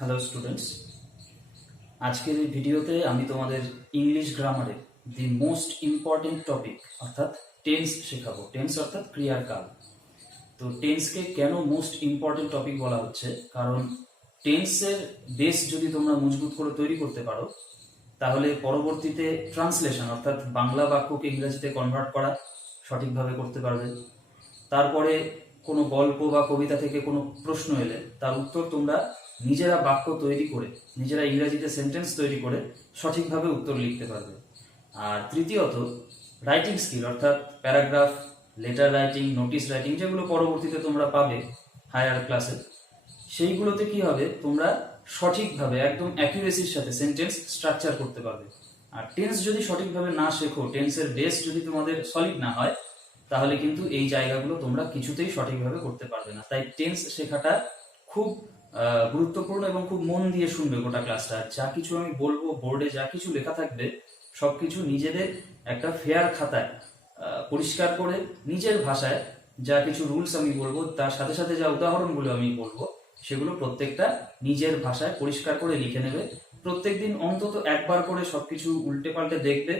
Hello students, আজকের এই ভিডিওতে আমি তোমাদের ইংলিশ গ্রামারের দি মোস্ট ইম্পর্টেন্ট টপিক অর্থাৎ টেন্স শেখাবো। টেন্স অর্থাৎ ক্রিয়ার কাল। তো টেন্সকে কেন মোস্ট ইম্পর্টেন্ট টপিক বলা হচ্ছে, কারণ টেন্সের বেস যদি তোমরা মজবুত করে তৈরি করতে পারো তাহলে পরবর্তীতে ট্রান্সলেশন অর্থাৎ বাংলা বাক্যকে ইংরেজিতে কনভার্ট করা সঠিকভাবে করতে পারবে। তারপরে কোনো গল্প বা কবিতা থেকে কোনো প্রশ্ন এলে তার উত্তর তোমরা নিজেরা বাক্য তৈরি করে, নিজেরা ইংরেজিতে সেন্টেন্স তৈরি করে সঠিকভাবে উত্তর লিখতে পারবে। আর তৃতীয়ত রাইটিং স্কিল অর্থাৎ paragraph, letter writing, notice writing, যেগুলো পরবর্তীতে তোমরা পাবে হায়ার ক্লাসে, সেইগুলোতে কি হবে, তোমরা সঠিকভাবে একদম অ্যাকুরেসির সাথে সেন্টেন্স স্ট্রাকচার করতে পারবে। আর টেন্স যদি সঠিকভাবে না শেখো, টেন্সের বেস যদি তোমাদের সলিড না হয়, তাহলে কিন্তু এই জায়গাগুলো তোমরা কিছুতেই সঠিকভাবে করতে পারবে না। তাই টেন্স শেখাটা খুব গুরুত্বপূর্ণ এবং খুব মন দিয়ে শুনবে গোটা ক্লাসটা। যা কিছু আমি বলবো, বোর্ডে যা কিছু লেখা থাকবে, সবকিছু নিজেদের একটা ফেয়ার খাতায় পরিষ্কার করে নিজের ভাষায় যা কিছু রুলস আমি বলবো, তার সাথে সাথে যা উদাহরণগুলো আমি বলবো, সেগুলো প্রত্যেকটা নিজের ভাষায় পরিষ্কার করে লিখে নেবে। প্রত্যেকদিন অন্তত একবার করে সবকিছু উল্টে পাল্টে দেখবে,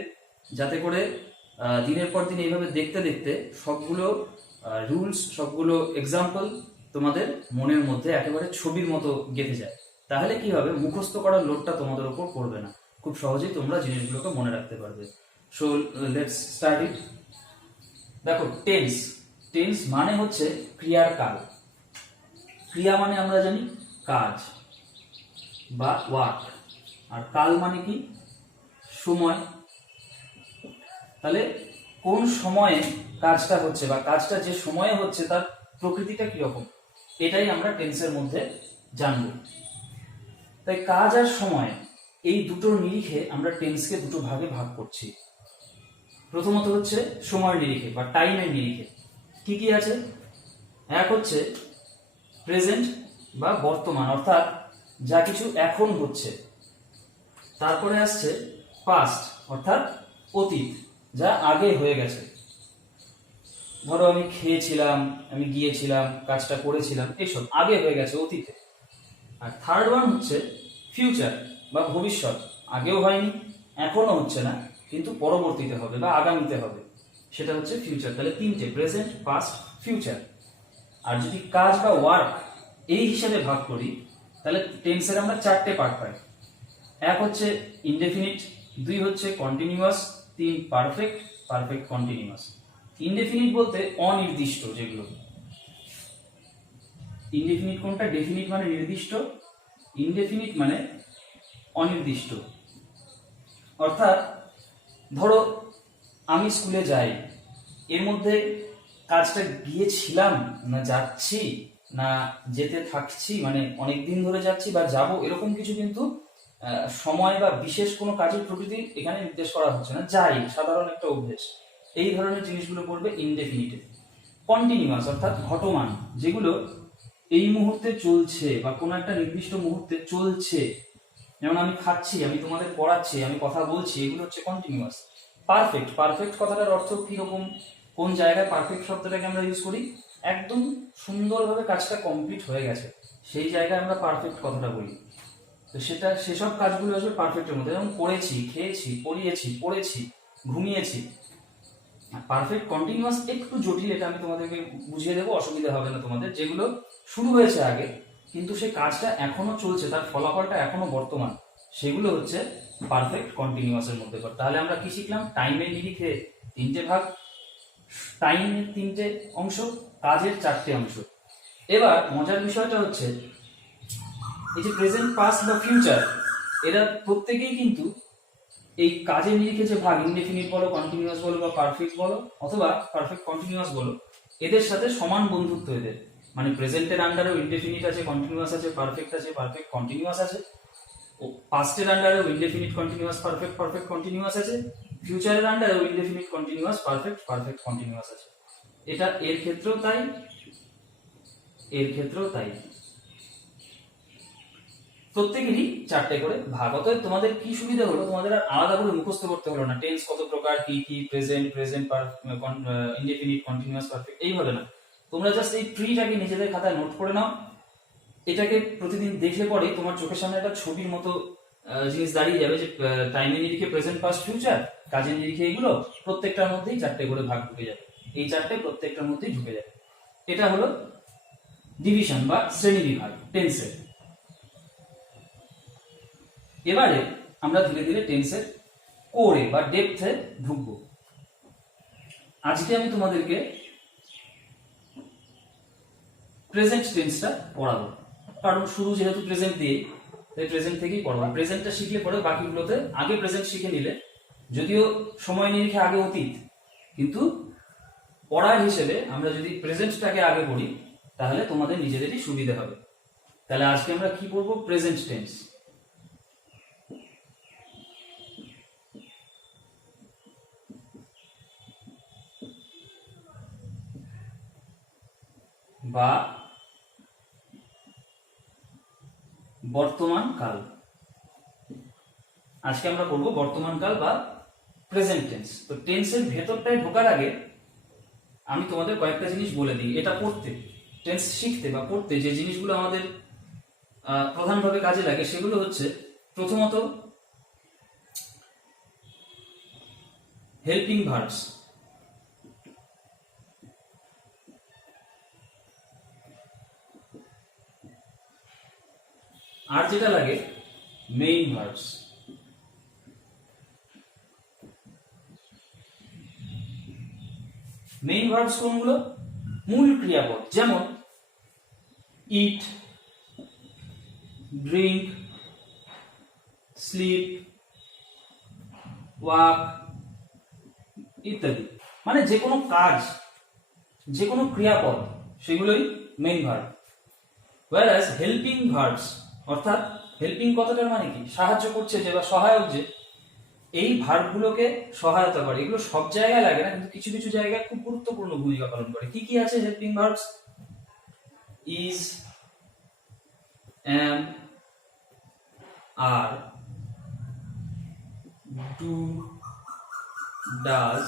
যাতে করে দিনের পর দিন এইভাবে দেখতে দেখতে সবগুলো রুলস, সবগুলো এক্সাম্পল তোমাদের মনের মধ্যে একেবারে ছবির মতো গেঁথে যায়। তাহলে কি হবে, মুখস্থ করার লোডটা তোমাদের উপর পড়বে না, খুব সহজেই তোমরা জিনিসগুলোকে মনে রাখতে পারবে। So let's start it. দেখো, টেন্স টেন্স মানে হচ্ছে ক্রিয়ার কাল। ক্রিয়া মানে আমরা জানি কাজ বা ওয়ার্ক, আর কাল মানে কি, সময়। তাহলে কোন সময়ে কাজটা হচ্ছে বা কাজটা যে সময়ে হচ্ছে তার প্রকৃতিটা কিরকম, এটাই আমরা টেন্সের মধ্যে জানব। তাই কাজ আর সময়, এই দুটোর নিরিখে আমরা টেন্সকে দুটো ভাগে ভাগ করছি। প্রথমত হচ্ছে সময়ের নিরিখে বা টাইমের নিরিখে। কি কি আছে? এক হচ্ছে প্রেজেন্ট বা বর্তমান, অর্থাৎ যা কিছু এখন হচ্ছে। তারপরে আসছে পাস্ট অর্থাৎ অতীত, যা আগে হয়ে গেছে। ধরো আমি খেয়েছিলাম, আমি গিয়েছিলাম, কাজটা করেছিলাম, এইসব আগে হয়ে গেছে, অতীতে। আর থার্ড ওয়ান হচ্ছে ফিউচার বা ভবিষ্যৎ, আগেও হয়নি, এখনো হচ্ছে না, কিন্তু পরবর্তীতে হবে বা আগামীতে হবে, সেটা হচ্ছে ফিউচার। তাহলে তিনটে, প্রেজেন্ট, পাস্ট, ফিউচার। আর যদি কাজ বা ওয়ার্ক এই হিসাবে ভাগ করি, তাহলে টেন্সের আমরা চারটে পার্ট পাই। এক হচ্ছে ইনডেফিনিট, দুই হচ্ছে কন্টিনিউয়াস, তিন পারফেক্ট, পারফেক্ট কন্টিনিউয়াস। ইনডেফিনিট বলতে অনির্দিষ্ট যেগুলো। ইনডেফিনিট কোনটা? ডেফিনিট মানে নির্দিষ্ট, ইনডেফিনিট মানে অনির্দিষ্ট। অর্থাৎ ধরো আমি স্কুলে যাই, এর মধ্যে কাজটা গিয়েছিলাম না যাচ্ছি না যেতে থাকছি, মানে অনেক দিন ধরে যাচ্ছি বা যাব, এরকম কিছু কিন্তু সময় বা বিশেষ কোনো কাজের প্রকৃতি এখানে নির্দেশ করা হচ্ছে না। যাই, সাধারণ একটা অভ্যেস, এই ধরনের জিনিসগুলো পড়বে ইনডেফিনিটে। কন্টিনিউয়াস অর্থাৎ ঘটমান, যেগুলো এই মুহূর্তে চলছে বা কোনো একটা নির্দিষ্ট মুহূর্তে চলছে। যেমন আমি খাচ্ছি, আমি তোমাদের পড়াচ্ছি, আমি কথা বলছি, এগুলো হচ্ছে কন্টিনিউয়াস। পারফেক্ট, পারফেক্ট কথাটার অর্থ কিরকম, কোন জায়গায় পারফেক্ট শব্দটাকে আমরা ইউজ করি? একদম সুন্দরভাবে কাজটা কমপ্লিট হয়ে গেছে, সেই জায়গায় আমরা পারফেক্ট কথাটা বলি। তো সেসব কাজগুলো আসবে পারফেক্টের মধ্যে। যেমন পড়েছি, খেয়েছি, পড়িয়েছি, পড়েছি, ঘুমিয়েছি। পারফেক্ট কন্টিনিউয়াস একটু জটিল, এটা আমি তোমাদেরকে বুঝিয়ে দেবো, অসুবিধা হবে না তোমাদের। যেগুলো শুরু হয়েছে আগে কিন্তু সেই কাজটা এখনো চলছে, তার ফলাফলটা এখনো বর্তমান, সেগুলো হচ্ছে পারফেক্ট কন্টিনিউয়াসের মধ্যে। তাহলে আমরা কি শিখলাম? টাইমের নিরিখে তিনটে ভাগ, টাইমের তিনটে অংশ, কাজের চারটে অংশ। এবার মজার বিষয়টা হচ্ছে, এই যে প্রেজেন্ট, পাস্ট বা ফিউচার, এরা প্রত্যেকেই কিন্তু এই কাজের নিরিখে যে ভাগ, ইনডেফিনিট বলো, কন্টিনিউয়াস বলো বা পারফেক্ট বলো অথবা পারফেক্ট কন্টিনিউয়াস বলো, এদের সাথে সমান বন্ধুত্ব এদের। মানে প্রেজেন্টের আন্ডারেও ইনডেফিনিট আছে, কন্টিনিউয়াস আছে, পারফেক্ট আছে, পারফেক্ট কন্টিনিউয়াস আছে। ও পাস্টের আন্ডারেও indefinite, continuous, perfect, perfect continuous আছে। ফিউচারের আন্ডারেও indefinite, continuous, perfect, perfect continuous আছে। এটা এর ক্ষেত্রেও তাই, এর ক্ষেত্রেও তাই। প্রত্যেকেরই চারটে করে ভাগ। অতএব তোমাদের কি সুবিধা হলো, তোমাদের আর আলাদা করে মুখস্থ করতে হলো না টেন্স কত প্রকার, কি কি, প্রেজেন্ট, ইনডেফিনিট, কন্টিনিউয়াস, পারফেক্ট, এইভাবে না। তোমরা জাস্ট এই ট্রিটাকে নিজেদের খাতায় নোট করে নাও, এটাকে প্রতিদিন দেখলে পরে তোমার চোখের সামনে একটা ছবির মতো জিনিস দাঁড়িয়ে যাবে যে টাইমের নিরিখে প্রেজেন্ট পাস্ট ফিউচার, কাজের নিরিখে এগুলো প্রত্যেকটার মধ্যেই 4টে করে ভাগ ঢুকে যাবে, এই 4টে প্রত্যেকটার মধ্যেই ঢুকে যাবে। এটা হলো ডিভিশন বা শ্রেণী বিভাগ টেন্সের। এবারে আমরা ধীরে ধীরে টেন্সের কোরে বা ডেপথে ঢুকবো। আজকে আমি তোমাদেরকে প্রেজেন্ট টেন্সটা পড়াবো, কারণ শুরু যেহেতু প্রেজেন্ট দিয়ে, তাই প্রেজেন্ট থেকেই পড়াবো। প্রেজেন্টটা শিখলে পরে বাকিগুলোতে আগে প্রেজেন্ট শিখে নিলে, যদিও সময় নিরিখে আগে অতীত, কিন্তু পড়ার হিসেবে আমরা যদি প্রেজেন্টটাকে আগে পড়ি তাহলে তোমাদের নিজেদেরই সুবিধা হবে। তাহলে আজকে আমরা কি পড়বো? Present tense. বা বর্তমান কাল। আজকে আমরা পড়বো বর্তমান কাল বা প্রেজেন্ট টেন্স। তো টেন্সের ভেতরটায় ঢোকার আগে আমি তোমাদের কয়েকটা জিনিস বলে দিই। এটা পড়তে, টেন্স শিখতে বা পড়তে যে জিনিসগুলো আমাদের প্রধানভাবে কাজে লাগে সেগুলো হচ্ছে, প্রথমত হেল্পিং ভার্বস। আর যেটা লাগে মেইন ভার্বস। মেইন ভার্বস কোনগুলো? মূল ক্রিয়াপদ, যেমন ইট, ড্রিঙ্ক, স্লিপ, ওয়াক ইত্যাদি। মানে যে কোনো কাজ, যে কোনো ক্রিয়াপদ, সেগুলোই main verb. whereas helping verbs, অর্থাৎ হেল্পিং কথাটার মানে কি? সাহায্য করছে যে বা সহায়ক যে, এই ভার্বগুলোকে সহায়তা করে। এগুলো সব জায়গায় লাগে না, কিন্তু কিছু কিছু জায়গায় খুব গুরুত্বপূর্ণ ভূমিকা পালন করে। কি কি আছে helping verbs? Is, am, are, do, does।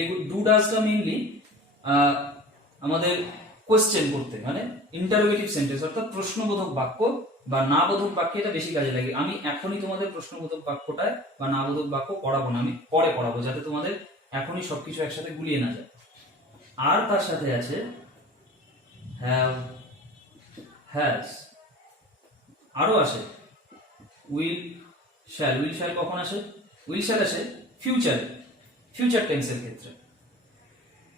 এগুলো ডু ডাজটা মেইনলি আমাদের কোয়েশ্চেন করতে, মানে ইন্টারোগেটিভ সেন্টেন্স অর্থাৎ প্রশ্নবোধক বাক্য বা না বোধক বাক্যে এটা বেশি কাজে লাগে। আমি এখনই তোমাদের প্রশ্নবোধক বাক্যটায় বা না বোধক বাক্য পড়াবো না, আমি পরে পড়াবো, যাতে তোমাদের এখনই সবকিছু একসাথে গুলিয়ে না যায়। আর তার সাথে আছে হ্যাভ, হ্যাজ। আরো আসে উইল, শ্যাল। উইল শ্যাল কখন আসে? উইল শ্যাল আসে ফিউচার, ফিউচার টেন্সের ক্ষেত্রে।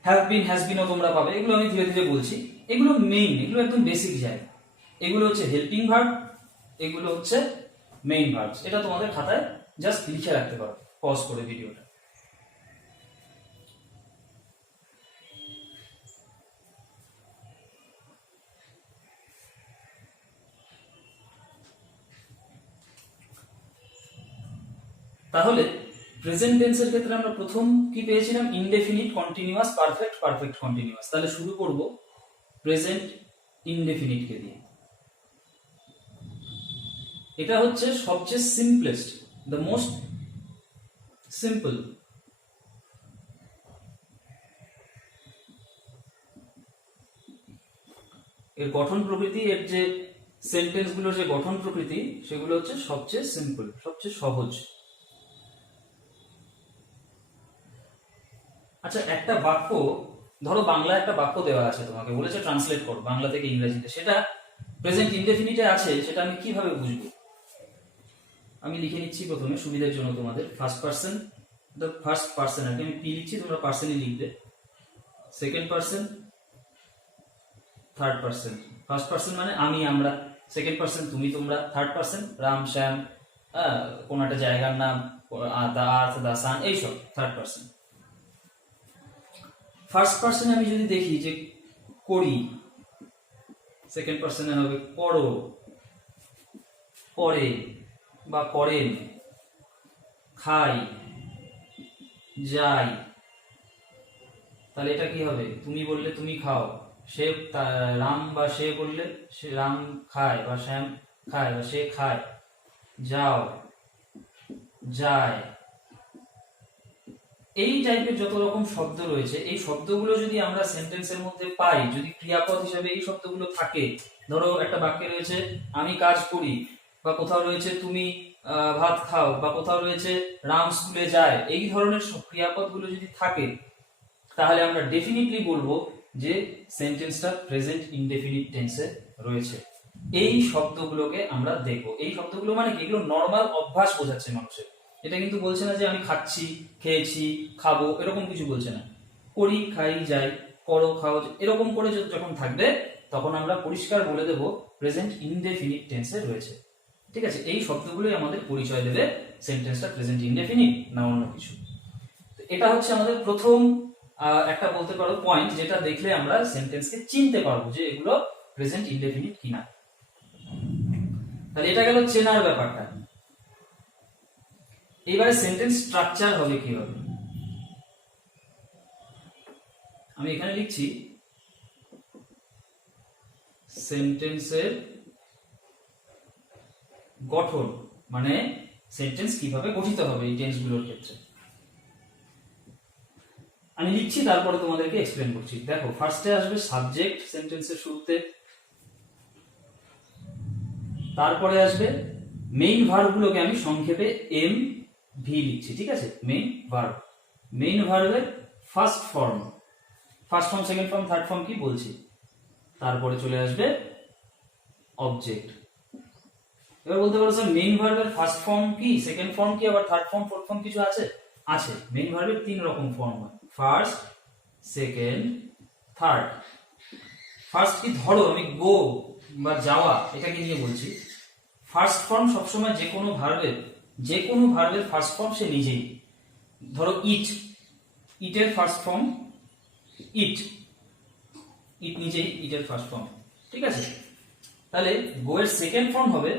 হ্যাভ বিন, হ্যাজ বিনও তোমরা পাবে। এগুলো আমি ধীরে ধীরে বলছি, এগুলো মেইন, এগুলো একদম বেসিক জায়গা। এগুলো হচ্ছে হেল্পিং ভার্ব, এগুলো হচ্ছে মেইন ভার্বস। এটা তোমাদের খাতায় জাস্ট লিখে রাখতে পারো পজ করে ভিডিওটা। তাহলে প্রেজেন্ট টেন্সের ক্ষেত্রে আমরা প্রথম কি পেয়েছিলাম? Indefinite continuous, perfect, perfect continuous. তাহলে শুরু করব প্রেজেন্ট ইনডেফিনিটকে দিয়ে। এটা হচ্ছে সবচেয়ে সিম্পলেস্ট, দ্য মোস্ট সিম্পল। এর গঠন প্রকৃতি, এর যে সেন্টেন্স গুলোর যে গঠন প্রকৃতি, সেগুলো হচ্ছে সবচেয়ে সিম্পল, সবচেয়ে সহজ। আচ্ছা, একটা বাক্য ধরো, বাংলা একটা বাক্য দেওয়া আছে, তোমাকে বলেছে ট্রান্সলেট করো বাংলা থেকে ইংরেজিতে, সেটা প্রেজেন্ট ইনডেফিনিটে আছে, সেটা আমি কিভাবে বুঝবো? আমি লিখে নিচ্ছি প্রথমে সুবিধার জন্য তোমাদের। First person, the first person, আর কি আমি পি লিখছি, তোমরা পার্সনই লিখবে। Second person, third person. First person মানে আমি, আমরা। সেকেন্ড পার্সন তুমি, তোমরা। থার্ড পার্সন রাম, শ্যাম, কোন একটা জায়গার নাম, দা আর্থ, দা সান, এইসব থার্ড পার্সন। ফার্স্ট পার্সনে আমি যদি দেখি যে করি, সেকেন্ড পার্সনে হবে করো, করে বা করেন, খাই, যাই। তাহলে এটা কি হবে? তুমি বললে তুমি খাও, সে রাম বা সে বললে সে রাম খায় বা শ্যাম খায় বা সে খায়, যাও, যায়। এই টাইপের যত রকম শব্দ রয়েছে, এই শব্দগুলো যদি আমরা সেন্টেন্সের মধ্যে পাই, যদি ক্রিয়াপদ হিসেবে এই শব্দগুলো থাকে, ধরো একটা বাক্যে রয়েছে আমি কাজ করি, বা কোথাও রয়েছে তুমি ভাত খাও, বা কোথাও রয়েছে রাম স্কুলে যায়, এই ধরনের ক্রিয়াপদগুলো যদি থাকে, তাহলে আমরা ডেফিনিটলি বলবো যে সেন্টেন্সটা প্রেজেন্ট ইনডেফিনিট টেন্সে রয়েছে। এই শব্দগুলোকে আমরা দেখবো। এই শব্দগুলো মানে কি, এগুলো নর্মাল অভ্যাস বোঝাচ্ছে মানুষের। এটা কিন্তু বলছে না যে আমি খাচ্ছি, খেয়েছি, খাবো, এরকম কিছু বলছে না। করি, খাই, যাই, করো, খাও, এরকম করে যখন থাকবে তখন আমরা পরিষ্কার বলে দেব প্রেজেন্ট ইনডেফিনিট টেন্সে রয়েছে। ঠিক আছে, এই শব্দগুলোই আমাদের পরিচয় দেবে সেন্টেন্সটা প্রেজেন্ট ইনডেফিনিট না অন্য কিছু। এটা হচ্ছে আমাদের প্রথম একটা বলতে পারো পয়েন্ট, যেটা দেখলে আমরা সেন্টেন্সকে চিনতে পারবো যে এগুলো প্রেজেন্ট ইনডেফিনিট কিনা। তাহলে এটা গেল চেনার ব্যাপারটা। এবারে সেন্টেন্স স্ট্রাকচার হবে কিভাবে। আমি এখানে লিখছি সেন্টেন্সের গঠন, মানে সেন্টেন্স কিভাবে গঠিত হবে এই টেন্সগুলোর ক্ষেত্রে। আমি লিখছি, তারপরে তোমাদেরকে এক্সপ্লেন করছি। দেখো, ফার্স্টে আসবে সাবজেক্ট সেন্টেন্সের শুরুতে, তারপরে আসবে মেইন ভার্বগুলোকে আমি সংক্ষেপে এম ভি লিখছি। ঠিক আছে, মেইন ভার্ব, মেইন ভার্বের first form, second form, third form কি বলছি। তারপরে চলে আসবে অবজেক্ট। এবার বলতে পারো স্যার মেইন ভার্বের ফার্স্ট ফর্ম কি, সেকেন্ড ফর্ম কি, আবার থার্ড ফর্ম, ফোর্থ ফর্ম কিছু আছে? আছে। মেইন ভার্বের 3 রকম ফর্ম হয়, ফার্স্ট, সেকেন্ড, থার্ড। ফার্স্ট কি, ধরো আমি গো বা যাওয়া এটাকে নিয়ে বলছি। ফার্স্ট ফর্ম সবসময় যে কোনো ভার্বের ফার্স্ট ফর্ম সে নিজেই। ধরো ইট, ইটের ফার্স্ট ফর্ম ইট নিজেই ইটের ফার্স্ট ফর্ম। ঠিক আছে, তাহলে গো এর সেকেন্ড ফর্ম হবে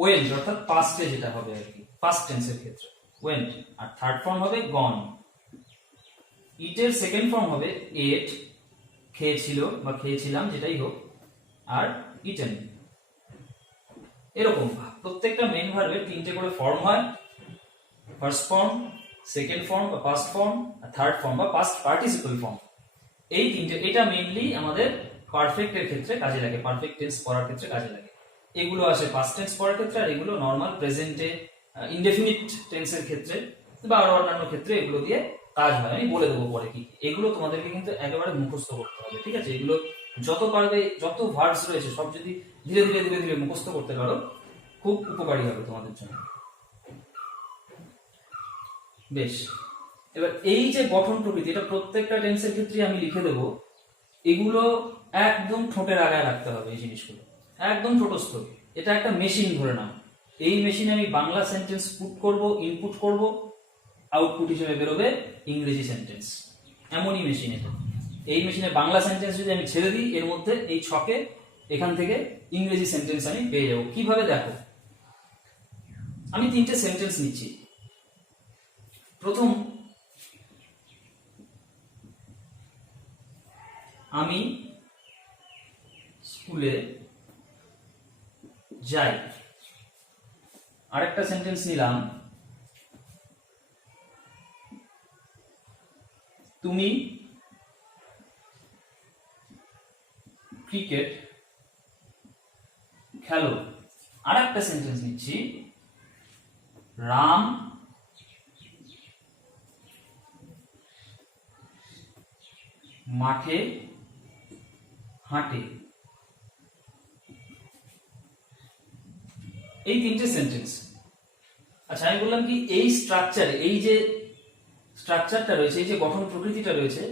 ওয়েন্ট, অর্থাৎ পাস্টে যেটা হবে আর কি, পাস্ট টেন্সের ক্ষেত্রে ওয়েন্ট। আর থার্ড ফর্ম হবে গন। ইটের সেকেন্ড ফর্ম হবে এট, খেয়েছিল বা খেয়েছিলাম যেটাই হোক, আর ইটেন। এরকম প্রত্যেকটা মেইন ভার্বের 3টে করে ফর্ম হয়, ফার্স্ট ফর্ম, সেকেন্ড ফর্ম বা পাস্ট ফর্ম, আর থার্ড ফর্ম বা পাস্ট পার্টিসিপল ফর্ম। এই 3টে, এটা মেইনলি আমাদের পারফেক্ট এর ক্ষেত্রে কাজে লাগে, পারফেক্ট টেন্স পড়ার ক্ষেত্রে কাজে লাগে। এগুলো আসে পাস্ট টেন্স পড়ার ক্ষেত্রে, আর এগুলো নর্মাল প্রেজেন্টে ইনডেফিনিট টেন্সের ক্ষেত্রে বা আরো অন্যান্য ক্ষেত্রে এগুলো দিয়ে কাজ হয়। আমি বলে দেবো পরে কি। এগুলো তোমাদেরকে কিন্তু একেবারে মুখস্থ করতে হবে। ঠিক আছে, এগুলো যত পারবে, যত ভার্বস রয়েছে সব যদি ধীরে ধীরে ধীরে ধীরে মুখস্থ করতে পারো, খুব উপকারী হবে তোমাদের জন্য। বেশ, এবার এই যে গঠন প্রকৃতি, এটা প্রত্যেকটা টেন্সের ক্ষেত্রে আমি লিখে দেবো। এগুলো একদম ঠোঁটের আগায় রাখতে হবে, এই জিনিসগুলো একদম ঠোঁটস্থ। এটা একটা মেশিন ধরে নাও, এই মেশিনে আমি বাংলা সেন্টেন্স পুট করব, ইনপুট করব, আউটপুট হিসেবে বেরোবে ইংরেজি সেন্টেন্স। এমনই মেশিন এটা। এই মেশিনে বাংলা সেন্টেন্স যদি আমি ছেড়ে দিই, এর মধ্যে এই ছকে এখান থেকে ইংরেজি সেন্টেন্স আমি পেয়ে যাবো। কিভাবে দেখো, আমি 3টে সেন্টেন্স নিচ্ছি। প্রথম, আমি স্কুলে যাই। আরেকটা সেন্টেন্স নিলাম, তুমি ক্রিকেট খেলো। আরেকটা সেন্টেন্স নিচ্ছি, রাম মাঠে হাঁটে। এই 3টে সেন্টেন্স। আচ্ছা, আমি বললাম কি এই স্ট্রাকচারে, এই যে স্ট্রাকচারটা রয়েছে, এই যে গঠন প্রকৃতিটা রয়েছে,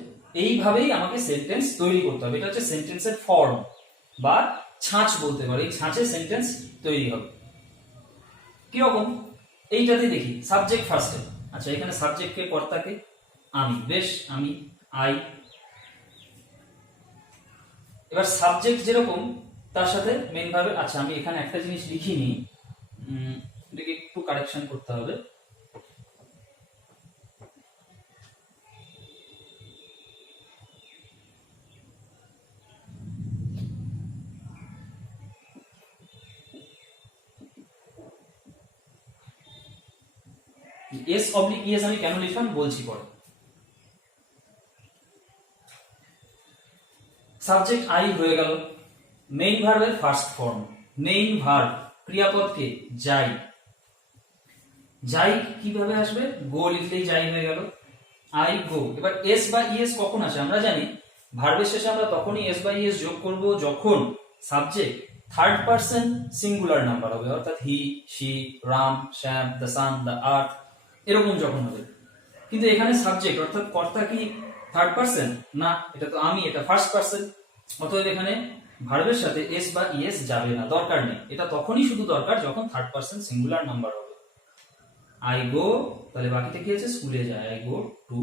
এইভাবেই আমাকে সেন্টেন্স তৈরি করতে হবে। এটা হচ্ছে সেন্টেন্সের ফর্ম বা ছাঁচ বলতে পারি। এই ছাঁচে সেন্টেন্স তৈরি হবে। কিরকম, এইটাতে দেখি সাবজেক্ট ফার্স্টে। আচ্ছা, এখানে সাবজেক্টকে, কর্তাকে আমি, বেশ, আমি, আই। এবার সাবজেক্ট যেরকম তার সাথে মেইন ভার্বের, আচ্ছা আমি এখানে একটা জিনিস লিখিনি, এটাকে একটু কারেকশন করতে হবে। এস অবলিক ইএস আমি কেন লিখলাম বলছি পরে। সাবজেক্ট আই হয়ে গেল। মেইন ভার্বের ফার্স্ট ফর্ম, মেইন ভার্ব ক্রিয়াপদকে যাই, যাই কিভাবে আসবে, গো লিখলেই যাই হয়ে গেল, আই গো। এবার এস বা ইএস কখন আসে? আমরা জানি ভার্বের শেষে আমরা তখনই এস বা ইএস যোগ করব যখন subject third person singular number হবে, অর্থাৎ he, she, Ram, Shyam, the sun, the earth, এরকম যখন হবে। কিন্তু এখানে সাবজেক্ট অর্থাৎ কর্তা কি থার্ড পারসন? না, এটা তো আমি, এটা ফার্স্ট পারসন। অতএব এখানে ভার্বের সাথে এস বা ইএস যাবে না, দরকার নেই। এটা তখনই শুধু দরকার যখন থার্ড পারসন সিঙ্গুলার নাম্বার হবে। আই গো, তাহলে বাকিটা কি আছে? স্কুলে যায়, আই গো টু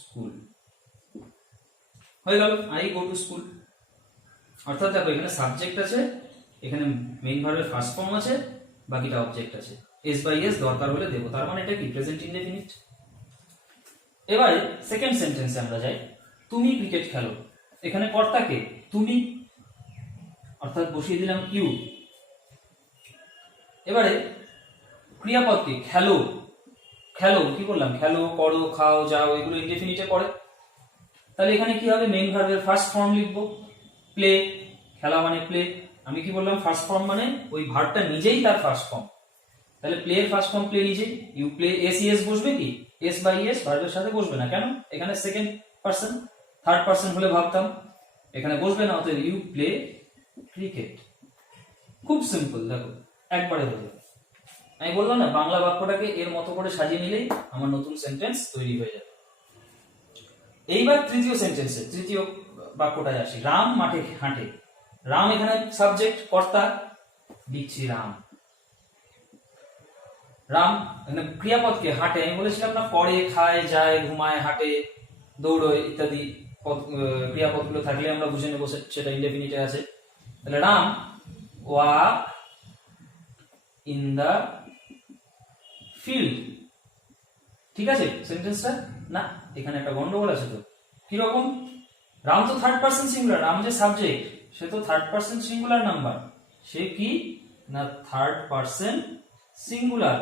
স্কুল হয়ে গেল, আই গো টু স্কুল। অর্থাৎ দেখো এখানে সাবজেক্ট আছে, এখানে মেইন ভার্বের ফার্স্ট ফর্ম আছে, বাকিটা অবজেক্ট আছে। এস বাই এস দরকার হলে দেবো, তার মানে এটা কি প্রেজেন্ট ইনডেফিনিট। এবারে সেকেন্ড সেন্টেন্সে আমরা যাই। তুমি ক্রিকেট খেলো, এখানে কর্তাকে তুমি, অর্থাৎ বসিয়ে দিলাম ইউ। এবারে ক্রিয়াপদকে খেলো, খেলো কি বললাম? খেলো, করো, খাও, যাও, এগুলো ইনডেফিনিটে পড়ে। তাহলে এখানে কি হবে? মেইন ভার্বের ফার্স্ট ফর্ম লিখবো, প্লে, খেলা মানে প্লে। আমি কি বললাম? ফার্স্ট ফর্ম মানে ওই ভার্বটা নিজেই তার ফার্স্ট ফর্ম। তাহলে প্লে এর ফার্স্ট ফর্ম প্লে নিজেই, ইউ প্লে, এস ইএস বসবে কি? এস বাই এস ভার্বের সাথে বসবে না, কেন? এখানে সেকেন্ড পারসন, থার্ড পারসন হলে ভাবতাম, এখানে বসবে না, অতএব ইউ প্লে ক্রিকেট। খুব সিম্পল, দেখো একবারে হয়ে যাবে। আমি বললাম না, বাংলা বাক্যটাকে এর মতো করে সাজিয়ে নিলেই আমার নতুন সেন্টেন্স তৈরি হয়ে যাবে। এইবার তৃতীয় সেন্টেন্সে, তৃতীয় বাক্যটায় আসি। রাম মাঠে হাঁটে, রাম এখানে সাবজেক্ট, কর্তা, লিখছি রাম। রাম এখানে ক্রিয়াপদকে হাঁটে, আমি বলেছিলাম না পড়ে, খায়, যায়, ঘুমায়, হাঁটে, দৌড়য় ইত্যাদি ক্রিয়াপদগুলো থাকলে আমরা বুঝে নেবো সেটা ইনডেফিনিটে আছে। তাহলে Ram walk in the field, ঠিক আছে সেন্টেন্সটা? না, এখানে একটা গন্ডগোল আছে তো। কিরকম? রাম তো থার্ড পারসন সিঙ্গুলার, রাম যে সাবজেক্ট সে তো থার্ড পারসন সিঙ্গুলার নাম্বার। সে কি না থার্ড পারসন সিঙ্গুলার,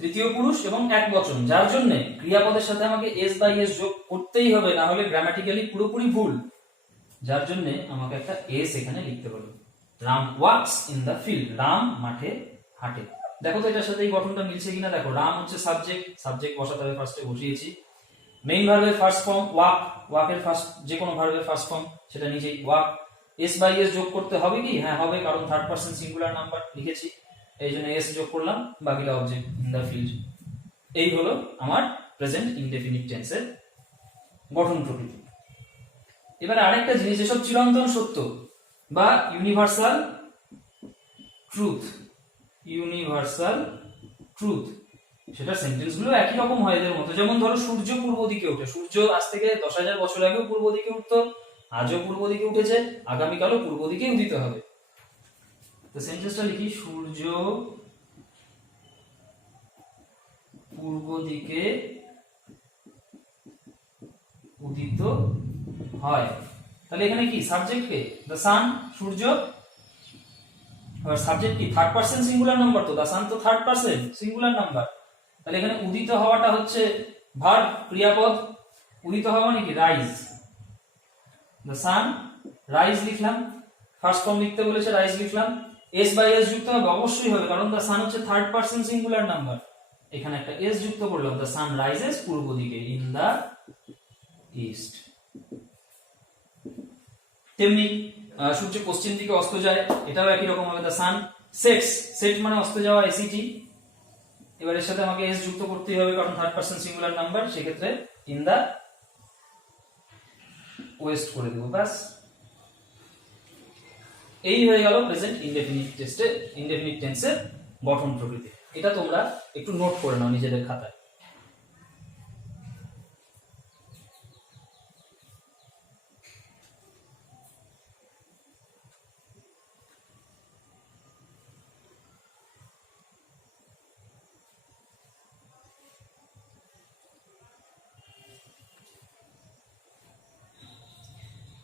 তৃতীয় পুরুষ এবং এক বচন, যার জন্য ক্রিয়াপদের সাথে আমাকে এস বাই এস যোগ করতেই হবে, না হলে গ্রামাটিক্যালি পুরোপুরি ভুল। যার জন্য আমাকে একটা এস এখানে লিখতে হবে। Ram walks in the field, Ram মাঠে হাঁটে। দেখো তো এটার সাথে এই গঠনটা মিলছে কিনা। দেখো রাম হচ্ছে সাবজেক্ট, সাবজেক্ট বসাতে হবে, ফার্স্টে বসিয়েছি। মেইন ভার্বের ফার্স্ট ফর্ম ওয়াক, ওয়াকের ফার্স্ট যে কোনো ভার্বের ফার্স্ট ফর্ম সেটা নিজেই ওয়াক। এস বাই এস যোগ করতে হবে কি? হ্যাঁ হবে, কারণ থার্ড পারসন সিঙ্গুলার নাম্বার লিখেছি, এই জন্য এস যোগ করলাম, বাকিটা অবজেক্ট ইন দা ফিল্ড। এই হলো আমার প্রেজেন্ট ইনডেফিনিট টেন্সের গঠন প্রকৃতি। এবারে আরেকটা জিনিস, এসব চিরন্তন সত্য বা ইউনিভার্সাল ট্রুথ, ইউনিভার্সাল ট্রুথ, সেটা সেন্টেন্স গুলো একই রকম হয় এদের মতো। যেমন ধরো সূর্য পূর্ব দিকে ওঠে, সূর্য আজ থেকে 10,000 বছর আগেও পূর্ব দিকে উঠতো, আজও পূর্ব দিকে উঠেছে, আগামীকালও পূর্ব দিকে উদিত হবে। তো সেন্টেন্সটা লিখি, সূর্য পূর্ব দিকে উদিত হয়। তাহলে এখানে কি সাবজেক্ট কে? দ্য সান, সূর্য। আর সাবজেক্ট কি? থার্ড পারসন সিঙ্গুলার নাম্বার, তো দ্য সান তো থার্ড পারসন সিঙ্গুলার নাম্বার। তাহলে এখানে উদিত হওয়াটা হচ্ছে ভার্ব, ক্রিয়াপদ। উদিত হওয়া মানে কি? রাইজ। দ্য সান রাইজ লিখলাম, ফার্স্ট ফর্ম লিখতে বলেছে, রাইজ লিখলাম। এস বাই এস যুক্ত হবে, অবশ্যই হবে, কারণ দ্য সান হচ্ছে থার্ড পারসন সিঙ্গুলার নাম্বার। এখানে একটা এস যুক্ত করলাম, দ্য সান রাইজেস পূর্ব দিকে, ইন দা ইস্ট। তেমনি সূর্য পশ্চিম দিকে অস্ত যায়, এটাও একই রকম হবে, দ্য সান সেটস, সেট মানে অস্ত যাওয়া, এসিটি। এবার এর সাথে আমাকে এস যুক্ত করতেই হবে, কারণ থার্ড পারসন সিঙ্গুলার নাম্বার, সেক্ষেত্রে ইন দা ওয়েস্ট করে দেবো, ব্যাস। এই হয়ে গেল প্রেজেন্ট ইনডেফিনিট টেন্সের গঠন প্রকৃতি। এটা তোমরা একটু নোট করে নাও নিজেদের খাতায়।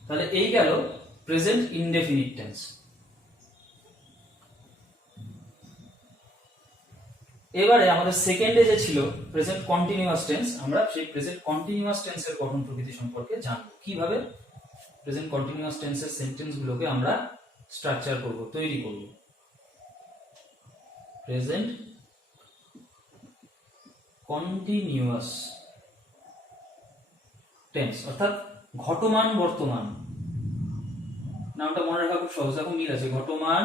তাহলে এই গেল প্রেজেন্ট ইনডেফিনিট টেন্স। এবারে আমাদের সেকেন্ডে যে ছিল প্রেজেন্ট কন্টিনিউয়াস টেন্স, আমরা সেই প্রেজেন্ট কন্টিনিউয়াস টেন্সের গঠন প্রকৃতি সম্পর্কে জানবো, কিভাবে প্রেজেন্ট কন্টিনিউয়াস টেন্সের সেন্টেন্স গুলোকে আমরা স্ট্রাকচার করব, তৈরি করব। প্রেজেন্ট কন্টিনিউয়াস টেন্স অর্থাৎ ঘটমান বর্তমান, নামটা মনে রাখা খুব সহজ, এখন মিল আছে, ঘটমান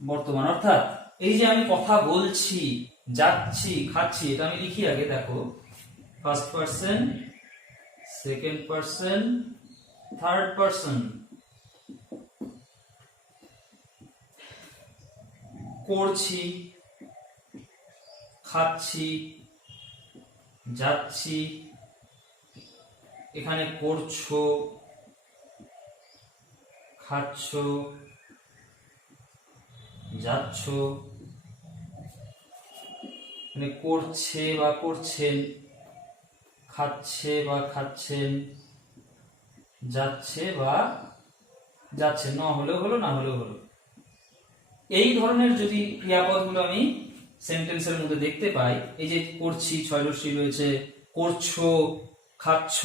বর্তমান। অর্থাৎ এই যে আমি কথা বলছি, যাচ্ছি, খাচ্ছি, এটা আমি লিখি আগে, দেখো, first person, second person, third person. করছি, খাচ্ছি, যাচ্ছি, এখানে করছো, খাচ্ছ, যাচ্ছ, মানে করছে বা করছেন, খাচ্ছে বা খাচ্ছেন, যাচ্ছে বা যাচ্ছেন, না হলেও হলো, না হলেও হলো। এই ধরনের যদি ক্রিয়াপদগুলো আমি সেন্টেন্সের মধ্যে দেখতে পাই, এই যে করছি ছয়রশ্মি রয়েছে, করছো, খাচ্ছ,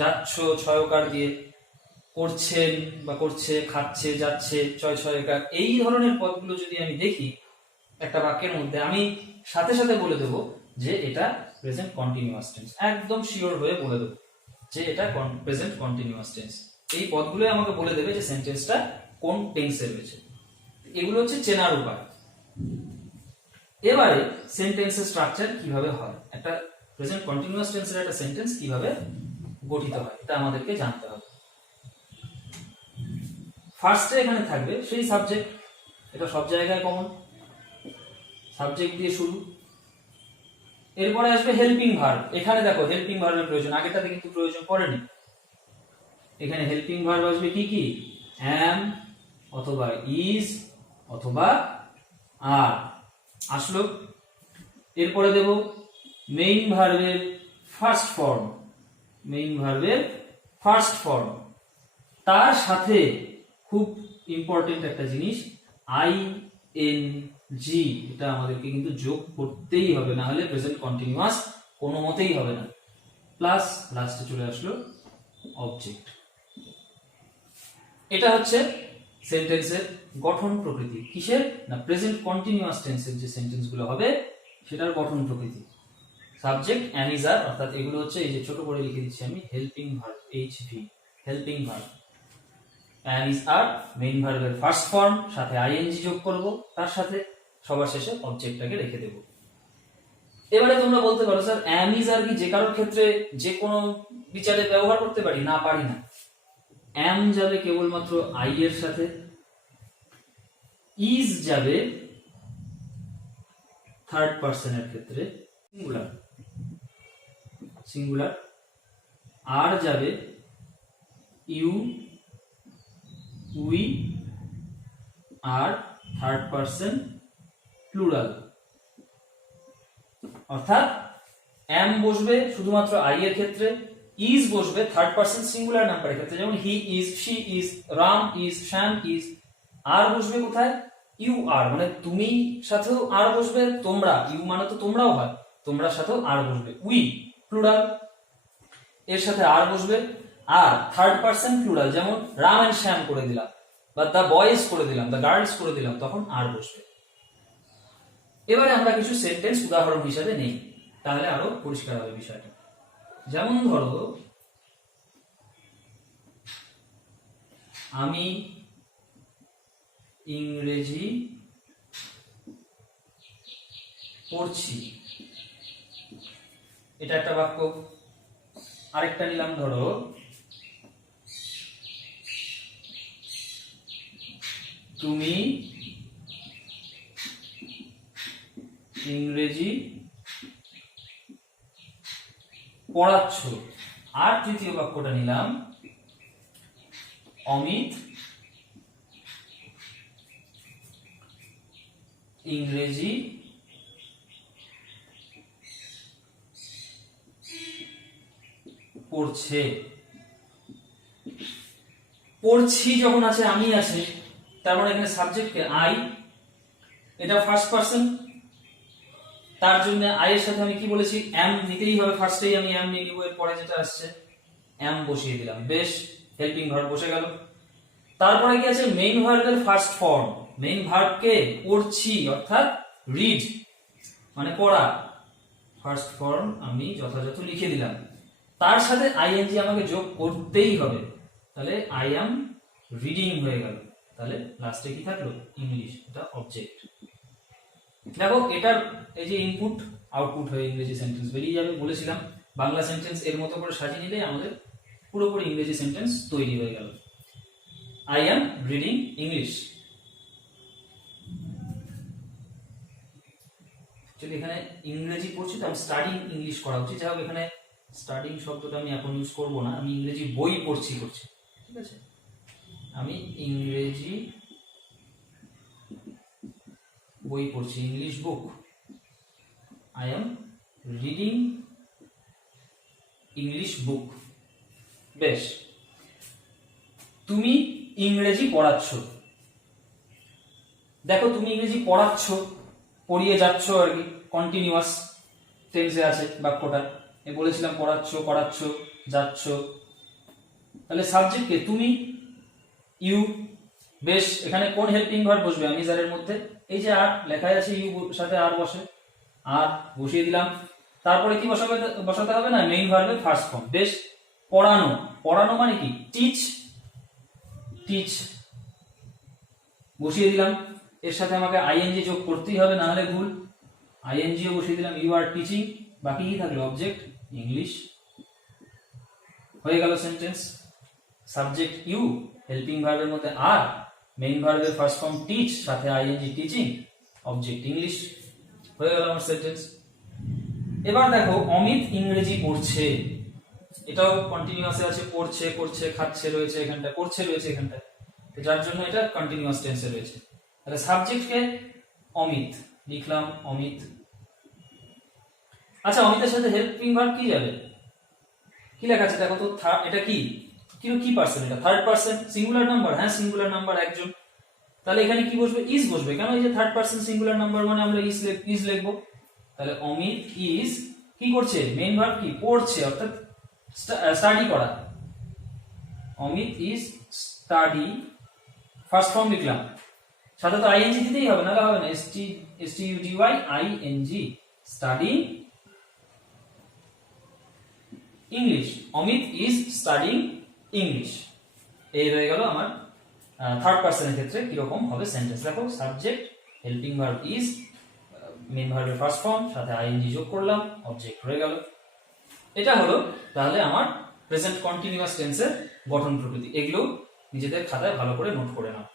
যাচ্ছ ছয়কার দিয়ে, করছেন বা করছে, খাচ্ছে, যাচ্ছে ছয় ছয়কার, এই ধরনের পদগুলো যদি আমি দেখি একটা বাক্যের মধ্যে, আমি সাথে সাথে বলে দেবো যে এটা প্রেজেন্ট কন্টিনিউয়াস টেন্স, একদম শিওর হয়ে বলে দেবো যে এটা প্রেজেন্ট কন্টিনিউয়াস টেন্স। এই পদগুলো আমাকে বলে দেবে যে সেন্টেন্সটা কোন টেন্সে রয়েছে। এগুলো হচ্ছে চেনার উপায়। এবারে সেন্টেন্সের স্ট্রাকচার কিভাবে হয়, একটা প্রেজেন্ট কন্টিনিউয়াস টেন্সের একটা সেন্টেন্স কিভাবে গঠিত হয়, এটা আমাদেরকে জানতে হবে। ফার্স্টে এখানে থাকবে সেই সাবজেক্ট, এটা সব জায়গায় কমন, সাবজেক্ট দিয়ে শুরু। এরপরে আসবে হেল্পিং ভার্ব, এখানে দেখো হেল্পিং ভার্বের প্রয়োজন, আগেরটাতে কিন্তু প্রয়োজন পড়েনি। এখানে হেল্পিং ভার্ব আসবে কি কি, অ্যাম অথবা ইজ অথবা আর, আসলো। এরপরে দেব মেইন ভার্বের ফার্স্ট ফর্ম, মেইন ভার্বের ফার্স্ট ফর্ম, তার সাথে খুব ইম্পর্টেন্ট একটা জিনিস আই এন জি, এটা আমাদেরকে কিন্তু যোগ করতেই হবে, না হলে প্রেজেন্ট কন্টিনিউয়াস কোনো মতেই হবে না। প্লাস লাস্টে চলে আসলো অবজেক্ট। এটা হচ্ছে সেন্টেন্সের গঠন প্রকৃতি, কিসের না প্রেজেন্ট কন্টিনিউয়াস টেন্সের যে সেন্টেন্সগুলো হবে সেটার গঠন প্রকৃতি। সাবজেক্ট অ্যান ইজ আর, অর্থাৎ এগুলো হচ্ছে এই যে ছোট করে লিখে দিচ্ছি আমি, helping verb HV, helping verb, am is আর মেইন ভার্বের ফার্স্ট ফর্ম, সাথে আইএনজি যোগ করব, তার সাথে সবার শেষে অবজেক্টটাকে রেখে দেব। এবারে তোমরা বলতে পারো স্যার অ্যাম ইজ আর কি যে কারোর ক্ষেত্রে যে কোনো বিচারে ব্যবহার করতে পারি, না পারি না। অ্যাম যাবে কেবলমাত্র আই এর সাথে, ইজ যাবে থার্ড পারসনের ক্ষেত্রে সিঙ্গুলার, সিঙ্গুলার, আর যাবে ইউ, উই, আর থার্ড পারসন প্লুরাল। অর্থাৎ অ্যাম বসবে শুধুমাত্র আই এর ক্ষেত্রে, ইজ বসবে থার্ড পারসন সিঙ্গুলার নাম্বারের ক্ষেত্রে, যেমন he is, she is, Ram is, Shyam is. আর বসবে কোথায়, ইউ আর, মানে তুমি সাথেও আর বসবে, তোমরা, ইউ মানে তো তোমরাও হয়, তোমরা সাথেও আর বসবে। উই প্লুরাল, এর সাথে আর বসবে, আর থার্ড পারসন প্লুরাল, যেমন রাম এন্ড শ্যাম করে দিলাম, বা দ্য বয়েজ করে দিলাম, দ্য গার্লস করে দিলাম, তখন আর বসবে। এবারে আমরা কিছু সেন্টেন্স উদাহরণ হিসাবে নেই, তাহলে আরো পরিষ্কার হবে বিষয়টা। যেমন ধরো, আমি ইংরেজি পড়ছি, এটা একটা বাক্য। আরেকটা নিলাম, ধরো তুমি ইংরেজি পড়াচ্ছ। আর তৃতীয় বাক্যটা নিলাম, অমিত ইংরেজি পড়ছে। পড়ছি যখন আছে, আমি আছে, তার মানে এখানে সাবজেক্টকে আই, এটা ফার্স্ট পারসন, তার জন্য আই এর সাথে আমি কি বলেছি, এম নিতেই হবে, ফার্স্টেই আমি এম নিয়ে নিব, এর পরে যেটা আসছে এম বসিয়ে দিলাম, বেশ হেল্পিং ভার্ব বসে গেল। তারপরে কি আছে, মেইন ভার্বের ফার্স্ট ফর্ম, মেইন ভার্বকে পড়ছি অর্থাৎ রিড মানে পড়া, ফার্স্ট ফর্ম আমি যথাযথ লিখে দিলাম, তার সাথে আইএনজি আমাকে যোগ করতেই হবে, তাহলে আই অ্যাম রিডিং হয়ে গেল, তাহলে লাস্টে কি থাকলো, ইংলিশ, এটা অবজেক্ট। দেখো এটার এই যে ইনপুট আউটপুট হয়ে ইংরেজি সেন্টেন্স বেরিয়ে যাবে, বলেছিলাম বাংলা সেন্টেন্স এর মতো করে সাজিয়ে নিলে আমাদের পুরোপুরি ইংরেজি সেন্টেন্স তৈরি হয়ে গেল। I am reading English. যদি এখানে ইংরেজি পড়ছি তো আমি স্টাডিং ইংলিশ করা উচিত, যাই হোক এখানে স্টাডিং শব্দটা আমি এখন ইউজ করবো না, আমি ইংরেজি বই পড়ছি করছি, ঠিক আছে, আমি ইংরেজি বই পড়ছি, English book, I am reading English book. বেশ, তুমি ইংরেজি পড়াচ্ছ, দেখো তুমি ইংরেজি পড়াচ্ছ, পড়িয়ে যাচ্ছ আর কি, কন্টিনিউয়াস টেন্সে আছে বাক্যটা, বলেছিলাম পড়াচ্ছ, পড়াচ্ছ, যাচ্ছ, তাহলে সাবজেক্ট কে, তুমি, ইউ। বেশ, এখানে কোন হেল্পিং ভার্ব বসবে, আমি যারের মধ্যে এই যে আর লেখাই আছে, ইউ সাথে আর বসে, আর বসিয়ে দিলাম, তারপরে কি বসাতে হবে না, মেইন ভার্বের ফার্স্ট ফর্ম। বেশ, পড়ানো, পড়ানো মানে কি, টিচ, টিচ বসিয়ে দিলাম, এর সাথে আমাকে আইএনজি যোগ করতেই হবে, না হলে ভুল, আইএনজিও বসিয়ে দিলাম, ইউ আর টিচিং, বাকি কি থাকলো, অবজেক্ট ইংলিশ, হয়ে গেল সেন্টেন্স। সাবজেক্ট ইউ, হেল্পিং ভার্বের মধ্যে আর, মেইন ভার্বের ফার্স্ট ফর্ম টিচ, সাথে আইএনজি টিচিং, অবজেক্ট ইংলিশ, হয়ে গেল আমার সেন্টেন্স। এবার দেখো অমিত ইংরেজি পড়ছে, এটাও কন্টিনিউয়াসে আছে, পড়ছে, করছে, খাচ্ছে রয়েছে এখানটা, করছে রয়েছে এখানটা, যার জন্য এটা কন্টিনিউয়াস টেন্সে রয়েছে। তাহলে সাবজেক্টকে অমিত লিখলাম, অমিত। আচ্ছা, অমিতের সাথে হেল্পিং ভার্ব কি যাবে, কি লেখা আছে দেখো তো, এটা কি কি পার্সন, এটা থার্ড পার্সন সিঙ্গুলার নাম্বার, হ্যাঁ সিঙ্গুলার নাম্বার একজন, তাহলে এখানে কি বসবে, ইজ বসবে, কেন, এই যে থার্ড পার্সন সিঙ্গুলার নাম্বার মানে আমরা ইজ লিখবো, তাহলে অমিত ইজ কি করছে, মেইন ভার্ব কি, পড়ছে অর্থাৎ স্টাডি করা, Amit is study, first form লিখলাম, সাথে তো আইএনজি দিতেই হবে, নাহলে হবে না, STUDY ING, study English, Amit is studying English. এই হয়ে গেল আমার থার্ড পার্সনের ক্ষেত্রে কিরকম হবে সেন্টেন্স। দেখো subject, helping verb is, main ভার্বের ফার্স্ট ফর্ম, সাথে আইএনজি যোগ করলাম, অবজেক্ট হয়ে গেল। এটা হলো তাহলে আমার প্রেজেন্ট কন্টিনিউয়াস টেন্সের গঠন প্রকৃতি। এগুলো নিজেদের খাতায় ভালো করে নোট করে নাও।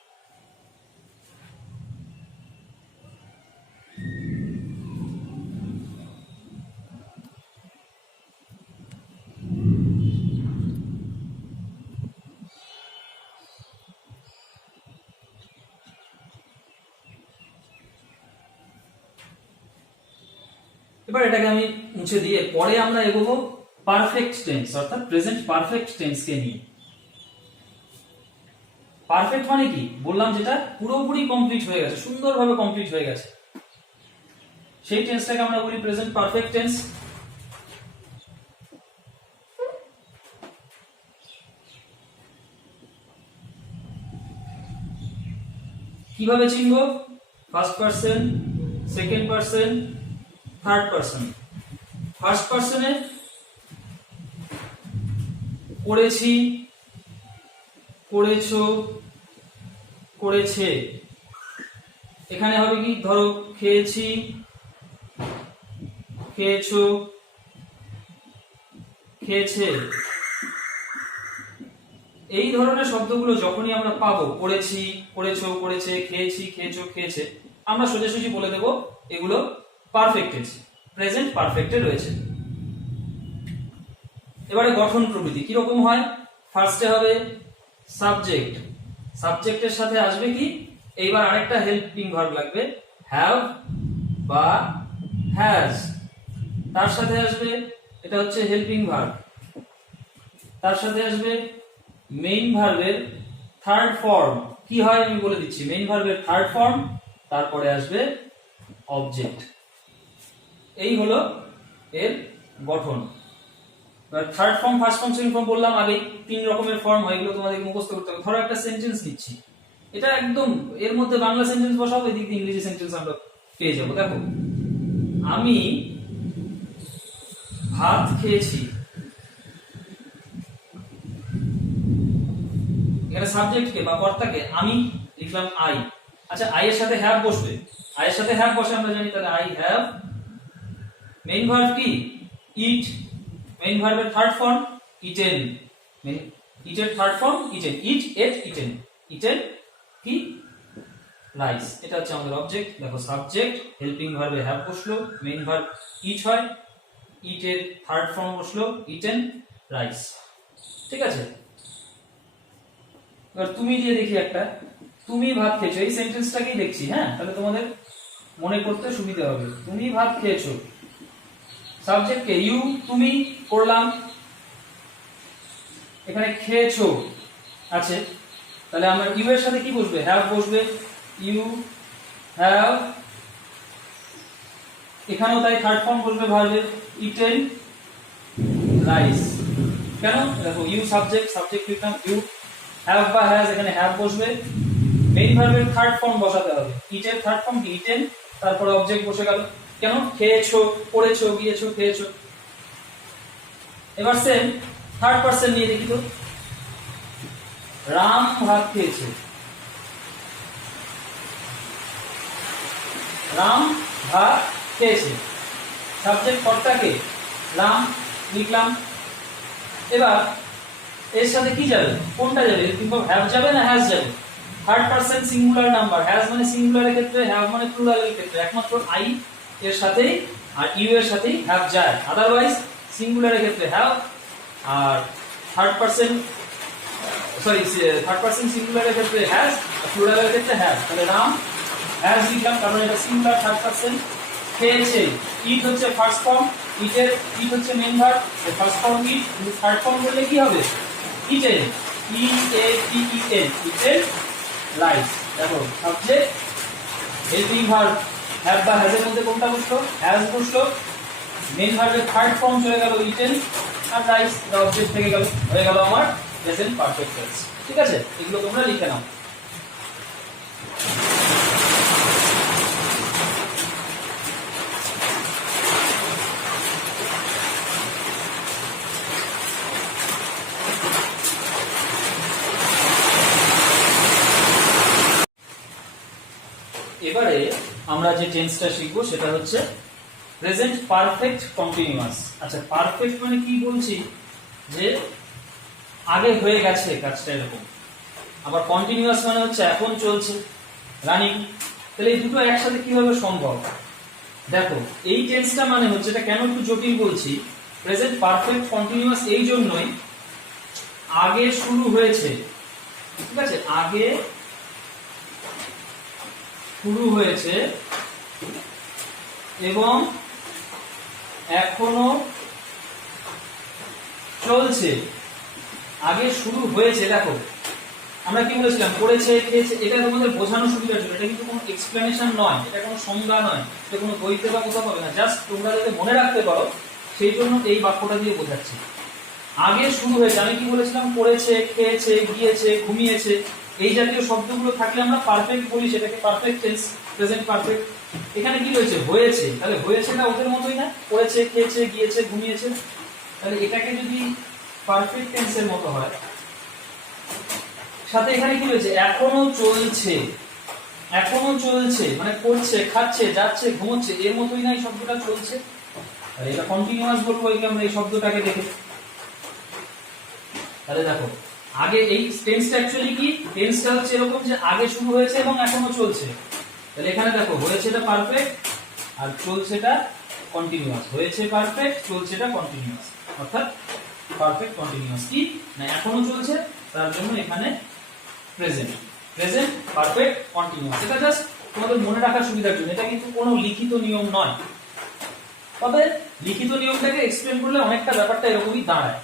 এবার এটাকে আমি মুছে দিয়ে পরে আমরা এগোবো পারফেক্ট টেন্স অর্থাৎ প্রেজেন্ট পারফেক্ট টেন্সকে নিয়ে। পারফেক্ট মানে কি বললাম, যেটা পুরোপুরি কমপ্লিট হয়ে গেছে, সুন্দরভাবে কমপ্লিট হয়ে গেছে, সেই টেন্সটাকে আমরা বলি প্রেজেন্ট পারফেক্ট টেন্স। কিভাবে চিনব, first person, second person, third person. First পারসনে করেছি, করেছো, করেছে, এখানে হবে কি, ধরো খেয়েছি, খেয়েছো, খেয়েছে, এই ধরনের শব্দগুলো যখনই আমরা পাবো, করেছি, করেছো, করেছে, খেয়েছি, খেয়েছো, খেয়েছে, আমরা সোজাসুজি বলে দেব এগুলো পারফেক্ট টেন্স, প্রেজেন্ট পারফেক্টে রয়েছে। এবারে গঠন প্রকৃতি কিরকম হয়, ফার্স্টে হবে সাবজেক্ট, সাবজেক্টের সাথে আসবে কি, এইবার আরেকটা হেল্পিং ভার্ব লাগবে, হ্যাভ বা হ্যাজ, তার সাথে আসবে, এটা হচ্ছে হেল্পিং ভার্ব, তার সাথে আসবে মেইন ভার্বের থার্ড ফর্ম, কি হয় আমি বলে দিচ্ছি, মেইন ভার্বের থার্ড ফর্ম, তারপরে আসবে অবজেক্ট। এই হলো এর গঠন। Third form, first form, second form বললাম আগে, তিন রকমের ফর্ম হয়, এগুলো তোমাদের মুখস্থ করতে হবে। ধরো একটা সেন্টেন্স নিচ্ছি, এটা একদম এর মধ্যে বাংলা সেন্টেন্স বসাবো, এদিক দিয়ে ইংরেজি সেন্টেন্স আমরা পেয়ে যাবো। দেখো, আমি ভাত খেয়েছি, এখানে সাবজেক্টকে বা কর্তাকে আমি লিখলাম আই। আচ্ছা, আই এর সাথে হ্যাভ বসবে, আই এর সাথে হ্যাভ বসে আমরা জানি, তাহলে আই হ্যাভ। মেইন ভার্ব কি? ইট। মেইন ভার্বের থার্ড ফর্ম ইটেন। ইটের থার্ড ফর্ম ইটেন। ইট, এট, ইটেন। ইটেন কি? রাইস। এটা হচ্ছে আমাদের অবজেক্ট। দেখো, সাবজেক্ট হেল্পিং ভার্বে হ্যাভ বসলো, মেইন ভার্ব ইট হয়, ইটের থার্ড ফর্ম বসলো ইটেন, রাইস। ঠিক আছে, এবার তুমি দিয়ে দেখি একটা, তুমি ভাত খেয়েছো, এই সেন্টেন্সটাকেই দেখছি। হ্যাঁ, তাহলে তোমাদের মনে করতে সুবিধা হবে। তুমি ভাত খেয়েছো, সাবজেক্ট কে ইউ, তুমি করলাম, এখানে খেয়েছো আছে, তাহলে আমরা ইউ এর সাথে কি বসবে? হ্যাভ বসবে। ইউ হ্যাভ, এখানেও তাই থার্ড ফর্ম বসবে ভার্বের ইটেন রাইস। কেন? দেখো, ইউ সাবজেক্ট, সাবজেক্ট লিখলাম ইউ, হ্যাভ বা হ্যাজ, এখানে হ্যাভ বসবে, মেইন ভার্বের থার্ড ফর্ম বসাতে হবে। ইটের থার্ড ফর্ম কি? ইটেন, তারপরে অবজেক্ট বসে গেল। কেন? খেয়েছো, পড়েছো, গিয়েছো, খেয়েছো। এবার সেম থার্ড পারসন নিয়ে দেখি তো, রাম ভাত খেয়েছে, রাম ভাত খেয়েছে, সাবজেক্ট কর্তাকে রাম লিখলাম। এবার এর সাথে কি যাবে? কোনটা যাবে? কিংবা হ্যাভ যাবে না হ্যাজ যাবে? Third person singular number, has মানে সিঙ্গুলারের ক্ষেত্রে, হ্যাভ মানে প্লুরালের ক্ষেত্রে একমাত্র আই এর সাথেই আর ইউ এর সাথেই হ্যাভ যায়, আদারওয়াইজ সিঙ্গুলারের ক্ষেত্রে হ্যাভ, আর থার্ড পারসন সিঙ্গুলারের ক্ষেত্রে হ্যাজ, আর প্লুরালের ক্ষেত্রে হ্যাভ। তাহলে রাম হ্যাজ লিখলাম, কারণ এটা সিঙ্গুলার থার্ড পারসন। খেয়েছে, ইট হচ্ছে ফার্স্ট ফর্ম, ইটের ইট হচ্ছে মেইন ভার্ব, ফার্স্ট ফর্ম ইট, কিন্তু থার্ড ফর্ম বললে কি হবে? ইটেন, ই এ টি ই এন, ইটেন রাইস। দেখো, সাবজেক্ট হেল্পিং ভার্ব হ্যাভ বা হ্যাজ এর মধ্যে কোনটা বসলো? হ্যাজ বসলো, মেইন ভার্বের থার্ড ফর্ম চলে গেল ইটেন, আর রাইস অবজেক্ট থেকে গেল, হয়ে গেল আমার প্রেজেন্ট পারফেক্ট টেন্স। ঠিক আছে, এগুলো তোমরা লিখে নাও। এবারে আমরা যে টেন্সটা শিখবো সেটা হচ্ছে প্রেজেন্ট পারফেক্ট কন্টিনিউয়াস। আচ্ছা, পারফেক্ট মানে কি বলছি? যে আগে হয়ে গেছে কাজটা, এরকম। আবার কন্টিনিউয়াস মানে হচ্ছে এখন চলছে, রানিং। তাহলে এই দুটো একসাথে কিভাবে সম্ভব? দেখো, এই টেন্সটা মানে হচ্ছে, এটা কেন একটু জটিল বলছি, প্রেজেন্ট পারফেক্ট কন্টিনিউয়াস এই জন্যই, আগে শুরু হয়েছে, ঠিক আছে, আগে শুরু হয়েছে এবং এখনো চলছে। আগে শুরু হয়েছে, দেখো আমরা কি বলেছিলাম? পড়েছে, খেয়েছে, এটা তোমাদের বোঝানো সুবিধার জন্য, এটা কিন্তু কোনো এক্সপ্লেনেশন নয়, এটা কোনো সংজ্ঞা নয়, এটা কোনো বইতে বা কোথাও পাবে না, জাস্ট তোমরা যাতে মনে রাখতে পারো সেই জন্য এই বাক্যটা দিয়ে বোঝাচ্ছি। আগে শুরু হয়েছে, আমি কি বলেছিলাম? পড়েছে, খেয়েছে, গিয়েছে, ঘুমিয়েছে, এই জাতীয় শব্দগুলো থাকলে আমরা পারফেক্ট বলি, সেটাকে পারফেক্ট টেন্স, প্রেজেন্ট পারফেক্ট। এখানে কি হয়েছে? হয়েছে, তাহলে হয়েছেটা ওদের মতোই না, পড়েছে, খেয়েছে, গিয়েছে, ঘুমিয়েছে, তাহলে এটাকে যদি পারফেক্ট টেন্সের মতো হয়, সাথে এখানে কি হয়েছে? এখনো চলছে, এখনো চলছে মানে করছে, খাচ্ছে, যাচ্ছে, ঘুমোচ্ছে, এর মতোই না এই শব্দটা চলছে, আর এটা কন্টিনিউয়াস বলবো এই আমরা এই শব্দটাকে দেখে। তাহলে দেখো, আগে এই টেন্সটা অ্যাকচুয়ালি কি? টেন্সটা হচ্ছে এরকম যে আগে শুরু হয়েছে এবং এখনো চলছে। তাহলে এখানে দেখো, হয়েছেটা পারফেক্ট আর চলছেটা কন্টিনিউয়াস, হয়েছে পারফেক্ট, চলছেটা কন্টিনিউয়াস, অর্থাৎ পারফেক্ট কন্টিনিউয়াস কি না এখনো চলছে, তার জন্য এখানে প্রেজেন্ট, প্রেজেন্ট পারফেক্ট কন্টিনিউয়াস। এটা জাস্ট তোমাদের মনে রাখার সুবিধার জন্য, এটা কিন্তু কোনো লিখিত নিয়ম নয়। তবে লিখিত নিয়মটাকে এক্সপ্লেন করলে অনেকটা ব্যাপারটা এরকমই দাঁড়ায়।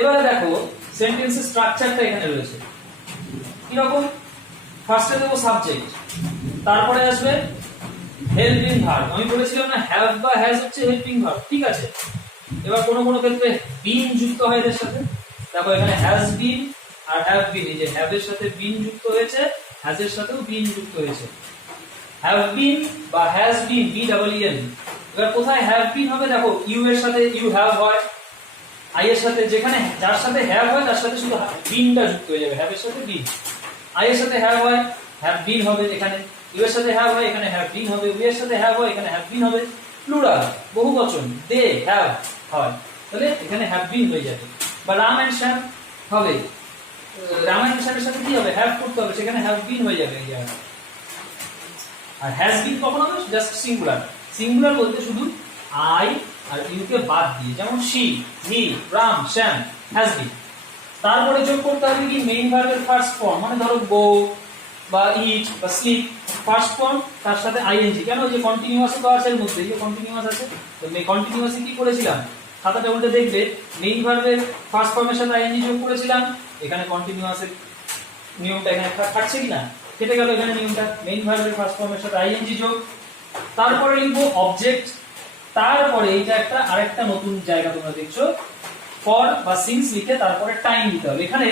এবারে দেখো, সেন্টেন্সের স্ট্রাকচারটা এখানে রয়েছে কিরকম? ফার্স্টে দেবো সাবজেক্ট, তারপরে আসবে হেল্পিং ভার্ব, আমি বলেছিলাম না হ্যাভ বা হ্যাজ হচ্ছে হেল্পিং ভার্ব, ঠিক আছে। এবার কোন কোন ক্ষেত্রে বিন যুক্ত হয় এর সাথে, দেখো এখানে has been R have been, এই যে হ্যাভ এর সাথে বিন যুক্ত হয়েছে, হ্যাজ এর সাথেও বিন যুক্ত হয়েছে। হ্যাভ বিন বা has been, B double N. এবার কোথায় হ্যাভ বিন হবে, দেখো ইউ এর সাথে ইউ হ্যাভ হয়, আই এর সাথে, যেখানে যার সাথে হ্যাভ হয় তার সাথে শুধু বিনটা যুক্ত হয়ে যাবে, হ্যাভ এর সাথে বিন। আই এর সাথে হ্যাভ হয়, হ্যাভ বিন হবে, এখানে ইউ এর সাথে হ্যাভ হয়, এখানে হ্যাভ বিন হবে, উই এর সাথে হ্যাভ হয়, এখানে হ্যাভ বিন হবে। প্লুরাল বহুবচন দে হ্যাভ হয়, তাহলে এখানে হ্যাভ বিন হয়ে যাবে। বা রাম এন্ড শ্যাম হবে, রাম এন্ড শ্যামের সাথে কি হবে, হ্যাভ করতে হবে, সেখানে হ্যাভ বিন হয়ে যাবে এই জায়গায়। আর হ্যাজ বিন কখন হবে, জাস্ট সিঙ্গুলার। সিঙ্গুলার বলতে শুধু আই আর ইউ কে বাদ দিয়ে, যেমন she, he, Ram, Shyam, has been. তারপরে যোগ করতে হবে কি মেইন ভার্বের ফার্স্ট ফর্ম, মানে ধরো গো বা ইট বা স্লিপ, ফার্স্ট ফর্ম তার সাথে আইএনজি। কেন, যে কন্টিনিউয়াস তো আছে এর মধ্যে, যে কন্টিনিউয়াস আছে, তো কন্টিনিউয়াসে কি করেছিলাম, খাতাটা উল্টে দেখবে, মেইন ভার্বের ফার্স্ট ফর্মের সাথে আইএনজি যোগ করেছিলাম, এখানে কন্টিনিউয়াসের নিয়মটা এখানে থাকছে কিনা, কেটে গেল এখানে নিয়মটা, মেইন ভার্বের ফার্স্ট ফর্মের সাথে আইএনজি যোগ। তারপরে লিখবো অবজেক্ট, তারপরে এইটা একটা আরেকটা নতুন জায়গা তোমরা দেখছো, ফর বা সিন্স লিখে তারপরে টাইম দিতে হবে। এখানে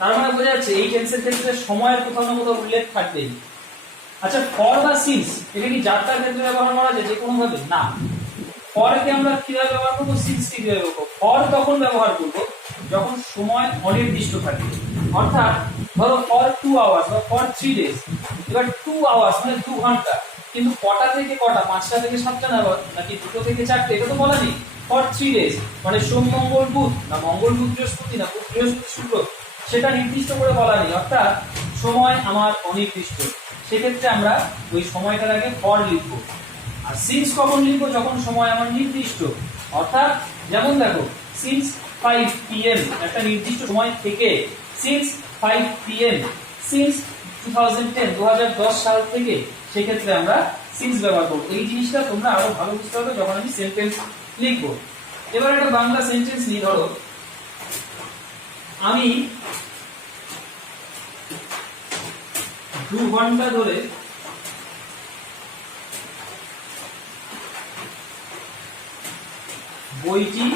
তার মানে বোঝা যাচ্ছে এই টেন্সের ক্ষেত্রে সময়ের কোথাও না কোথাও উল্লেখ থাকবেই। আচ্ছা, ফর বা সিন্স এটা কি যার তার ক্ষেত্রে ব্যবহার করা যায় যে কোনো ভাবে? না। ফর কে আমরা কিভাবে ব্যবহার করবো, সিন্স কে কিভাবে ব্যবহার করবো? ফর তখন ব্যবহার করবো যখন সময় অনির্দিষ্ট থাকে, অর্থাৎ ধরো ফর 2 আওয়ার্স বা ফর 3 ডেজ। এবার 2 আওয়ার্স মানে 2 ঘন্টা, কিন্তু কটা থেকে কটা, 5টা থেকে 7টা না, নাকি 2টো থেকে 4টে, এটা তো বলা নেই। ফর 3 ডেজ মানে সোম মঙ্গল বুধ, না মঙ্গল বুধ বৃহস্পতি, না বুধ বৃহস্পতি শুক্র, সেটা নির্দিষ্ট করে বলা নেই, অর্থাৎ সময় আমার অনির্দিষ্ট। সেক্ষেত্রে আমরা ওই সময়টার আগে ফর লিখবো। আর সিন্স কখন লিখবো, যখন সময় আমার নির্দিষ্ট, অর্থাৎ যেমন দেখো সিন্স 5 PM, একটা নির্দিষ্ট সময় থেকে, সিন্স 5 PM, সিন্স 2010 সাল থেকে, সেক্ষেত্রে আমরা সিন্স ব্যবহার করবো। এই জিনিসটা তোমরা আরো ভালো বুঝতে হবে যখন আমি সেন্টেন্স লিখবো। এবার একটা বাংলা সেন্টেন্স নিয়ে, ধরো আমি 2 ঘন্টা ধরে বইটি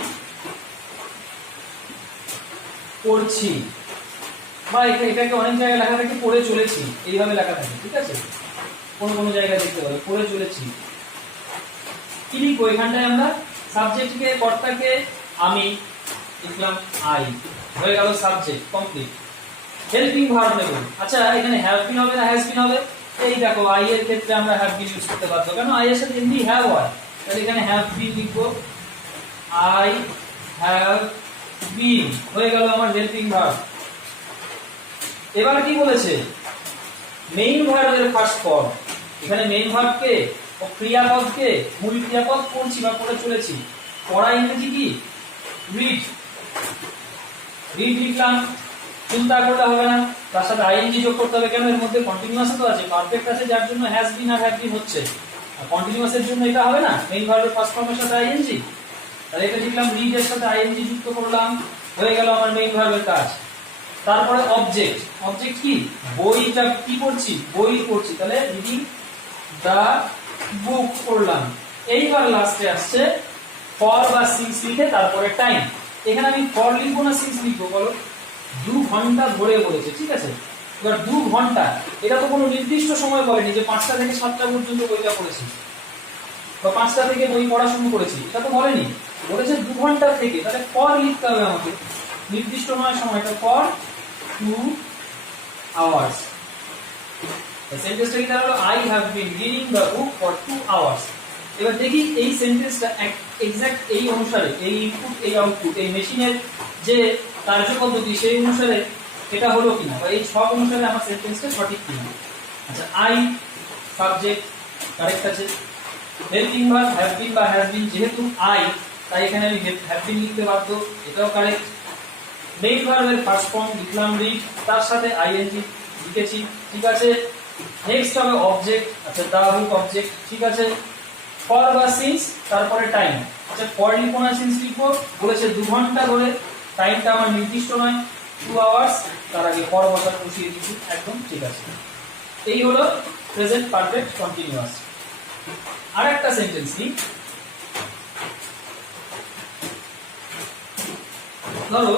পড়ছি, বা এটাকে অনেক জায়গায় লেখা থাকে পড়ে চলেছি, এইভাবে লেখা থাকে, ঠিক আছে। কোন জায়গায় দেখতে পাবে পড়ে চলেছি। কি লিখবো এখানটায়, আমরা সাবজেক্টকে, কর্তাকে আমি লিখলাম আই, হয়ে গেল সাবজেক্ট কমপ্লিট। হেল্পিং ভার্ব নেব, আচ্ছা এখানে হ্যাভ বিন হবে না হ্যাজ বিন হবে? এই দেখো আই এর ক্ষেত্রে আমরা হ্যাভ বিন ইউজ করতে পারবো, কেন আই এর সাথে এমনি হ্যাভ হয়, তাহলে এখানে হ্যাভ বিন লিখবো, আই হ্যাভ বিন, হয়ে গেল আমার হেল্পিং ভার্ব। এবার কি বলেছে, মেইন ভার্বের ফার্স্ট ফর্ম, এখানে মেইন ভার্বকে ও ক্রিয়াপদকে, মূল ক্রিয়াপদ পড়ছি বা পড়ে চলেছি, পড়া ইংরেজি কি রিড, রিড লিখলাম, চিন্তা করতে হবে না, তার সাথে আইএনজি যোগ করতে হবে, কেন এর মধ্যে কন্টিনিউয়াস তো আছে, পারফেক্ট আছে, যার জন্য has been R have been হচ্ছে, আর কন্টিনিউয়াস এর জন্য এটা হবে না, মেইন ভার্বের ফার্স্ট ফর্মের সাথে আইএনজি, তাহলে এটা লিখলাম রিড এর সাথে আইএনজি যুক্ত করলাম, হয়ে গেল আমার মেইন ভার্বের কাজ। তারপরে অবজেক্ট, অবজেক্ট কি, বইটা কি পড়ছি, বই পড়ছি, তাহলে রিডিং দা বুক পড়লাম। এইবার লাস্টে আসছে ফর বা সিন্স লিখে তারপরে টাইম। এখানে আমি ফর লিখবো না সিন্স লিখবো বলো? 2 ঘন্টা ধরে বলেছে, ঠিক আছে। এবার 2 ঘন্টা, এটা তো কোনো নির্দিষ্ট সময় বলেনি যে 5টা থেকে 7টা পর্যন্ত বইটা পড়েছি বা 5টা থেকে বই পড়া শুরু করেছি, এটা তো বলেনি, বলেছে 2 ঘন্টা থেকে, তাহলে ফর লিখতে হবে আমাকে, নির্দিষ্ট নয় সময়টা, ফর 2 আওয়ার্স। সেন্টেন্সটা কি দাঁড়ালো, I have been reading the book for 2 hours. এবার দেখি এই সেন্টেন্সটা এক্সাক্ট এই অনুসারে, এই ইনপুট এই আউটপুট, এই মেশিনের যে কার্যপদ্ধতি সেই অনুসারে এটা হলো কিনা, বা এই সব অনুসারে আমার সেন্টেন্সটা সঠিক কিনা। আচ্ছা, আই সাবজেক্ট কারেক্ট আছে, হেল্পিং ভার্ব হ্যাভ বিন বা হ্যাজ বিন, যেহেতু আই তাই এখানে আমি হ্যাভ বিন লিখতে বাধ্য, এটাও কারেক্ট। মেইন ভার্বের ফার্স্ট ফর্ম লিখলাম রিড, তার সাথে আইএনজি লিখেছি, ঠিক আছে। নেক্সট হবে অবজেক্ট, আচ্ছা দা বুক অবজেক্ট, ঠিক আছে। ফর বা সিন্স, তারপরে টাইম, আচ্ছা ফর লিখবো না সিন্স লিখবো, বলেছে 2 ঘন্টা ধরে, টাইমটা আমার নির্দিষ্ট নয় 2 আওয়ার্স, তার আগে ফর বসার বসিয়ে দিচ্ছি, একদম ঠিক আছে। এই হলো প্রেজেন্ট পারফেক্ট কন্টিনিউয়াস। আর একটা সেন্টেন্স কি, ধরো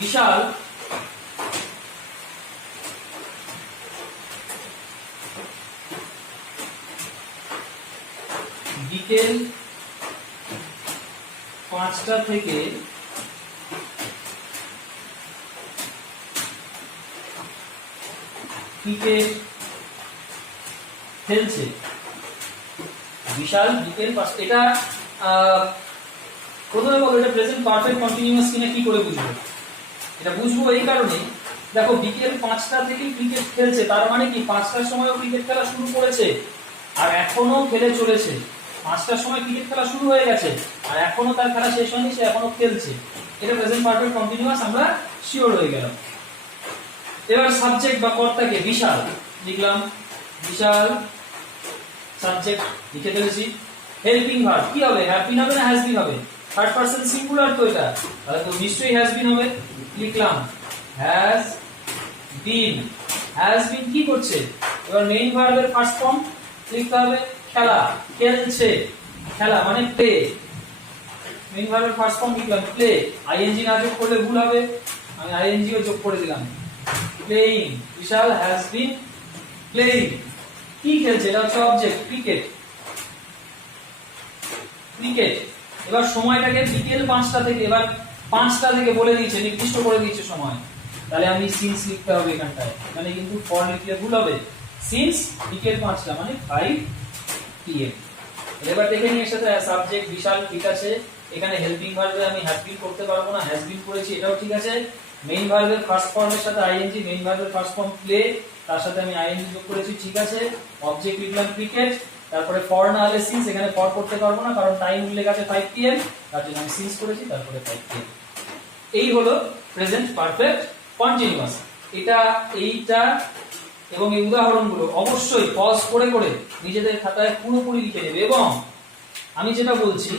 বিশাল বিকেল 5টা থেকে ক্রিকেট খেলছে। বিশাল বিকেল 5টা, এটা প্রথমে বলো এটা প্রেজেন্ট পারফেক্ট কন্টিনিউয়াস কিনা কি করে বুঝবো? এটা বুঝবো এই কারণে, দেখো বিকেল 5টা থেকে ক্রিকেট খেলছে, তার মানে কি 5টার সময়ও ক্রিকেট খেলা শুরু করেছে আর এখনো খেলে চলেছে। 5টার সময় ক্রিকেট খেলা শুরু হয়ে গেছে আর এখনো তার খেলা শেষ হয়নি, সে এখনো খেলছে। এটা প্রেজেন্ট পারফেক্ট কন্টিনিউয়াস, আমরা শিওর হয়ে গেলাম। এবার সাবজেক্ট বা কর্তাকে বিশাল লিখলাম, বিশাল সাবজেক্ট লিখে ফেলেছি। হেল্পিং ভার্ব কি হবে? হ্যাভ বিন হবে না হ্যাজ বিন হবে? থার্ড পারসন সিঙ্গুলার তো এটা, তাহলে তো নিশ্চয়ই হ্যাজ বিন হবে। লিখলাম হ্যাজ বিন। হ্যাজ বিন কি করছে? এবার মেইন ভার্বের ফার্স্ট ফর্ম লিখতে হবে খেলা, খেলছে। খেলা মানে প্লে। মেইন ভার্বের ফার্স্ট ফর্ম লিখলাম প্লে। আইএনজি না যোগ করলে ভুল হবে, আমি আইএনজি ও যোগ করে দিলাম। Playing, Vishal has been playing. কি খেলছে? এটা হচ্ছে অবজেক্ট, ক্রিকেট। ক্রিকেট। এবার সময়টাকে বিকেল 5টা থেকে, এবার 5টা থেকে বলে দিয়েছে, নির্দিষ্ট করে দিয়েছে সময়, তাহলে আমি সিন্স লিখতে হবে এখানটায়। এখানে কিন্তু ফর লিখলে ভুল হবে। সিন্স বিকেল 5টা মানে 5 PM। এবার দেখে নিই এর সাথে সাবজেক্ট বিশাল ঠিক আছে। এখানে হেল্পিং ভার্বে আমি হ্যাভ বিন করতে পারবো না, হ্যাজ বিন করেছি, এটাও ঠিক আছে। মেইন ভার্বের ফার্স্ট ফর্মের সাথে আইএনজি, মেইন ভার্বের ফার্স্ট ফর্ম প্লে, তার সাথে আমি আইএনজি যোগ করেছি, ঠিক আছে। অবজেক্ট লিখলাম ক্রিকেট, তারপরে ফর না হলে সিন্স, এখানে ফর করতে পারবো না কারণ টাইম উল্লেখ আছে 5 PM, তার জন্য আমি সিন্স করেছি, তারপরে 5 PM। এই হলো প্রেজেন্ট পারফেক্ট কন্টিনিউয়াস। এইটা এবং এই উদাহরণগুলো অবশ্যই পজ করে করে নিজেদের খাতায় পুরোপুরি লিখে নেবে। এবং আমি যেটা বলছি,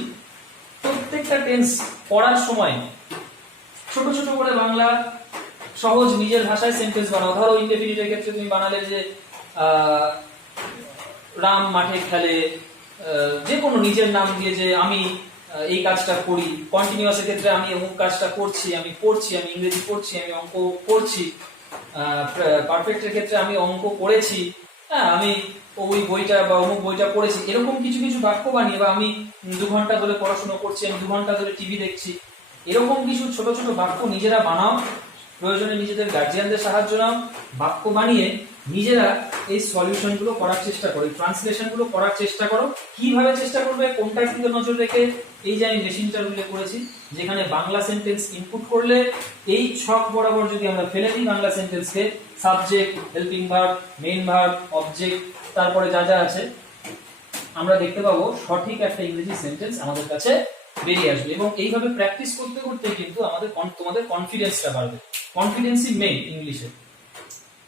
প্রত্যেকটা টেন্স পড়ার সময় ছোট ছোট করে বাংলা সহজ নিজের ভাষায় সেন্টেন্স বানাও। ধরো ইনডেফিনিটের ক্ষেত্রে তুমি বানালে যে রাম মাঠে খেলে, যে কোনো নিজের নাম দিয়ে যে আমি এই কাজটা করি। কন্টিনিউয়াসের ক্ষেত্রে আমি অমুক কাজটা করছি, আমি পড়ছি, আমি ইংরেজি পড়ছি, আমি অঙ্ক করছি। পারফেক্টের ক্ষেত্রে আমি অঙ্ক করেছি, হ্যাঁ আমি ওই বইটা বা অমুক বইটা পড়েছি। এরকম কিছু কিছু বাক্য বানিয়ে, বা আমি 2 ঘন্টা ধরে পড়াশোনা করছি, আমি 2 ঘন্টা ধরে টিভি দেখছি, এরকম কিছু ছোট ছোট বাক্য নিজেরা বানাও। প্রয়োজনে নিজেদের গার্জিয়ানদের সাহায্য নাও। বাক্য বানিয়ে নিজেরা এই সলিউশন গুলো করার চেষ্টা করো, ট্রান্সলেশন গুলো করার চেষ্টা করো। কিভাবে চেষ্টা করবে, কোনটার দিকে নজর রেখে? এই যে আমি মেশিনটা উল্লেখ করেছি, যেখানে বাংলা সেন্টেন্স ইনপুট করলে এই ছক বরাবর যদি আমরা ফেলে দিই বাংলা সেন্টেন্সকে, subject, helping verb, main verb, object, তারপরে যা যা আছে, আমরা দেখতে পাবো সঠিক একটা ইংরেজি সেন্টেন্স আমাদের কাছে বেরিয়ে আসবে। এবং এইভাবে প্র্যাকটিস করতে করতে কিন্তু তোমাদের কনফিডেন্সটা বাড়বে। কনফিডেন্সই মেইন ইংলিশে।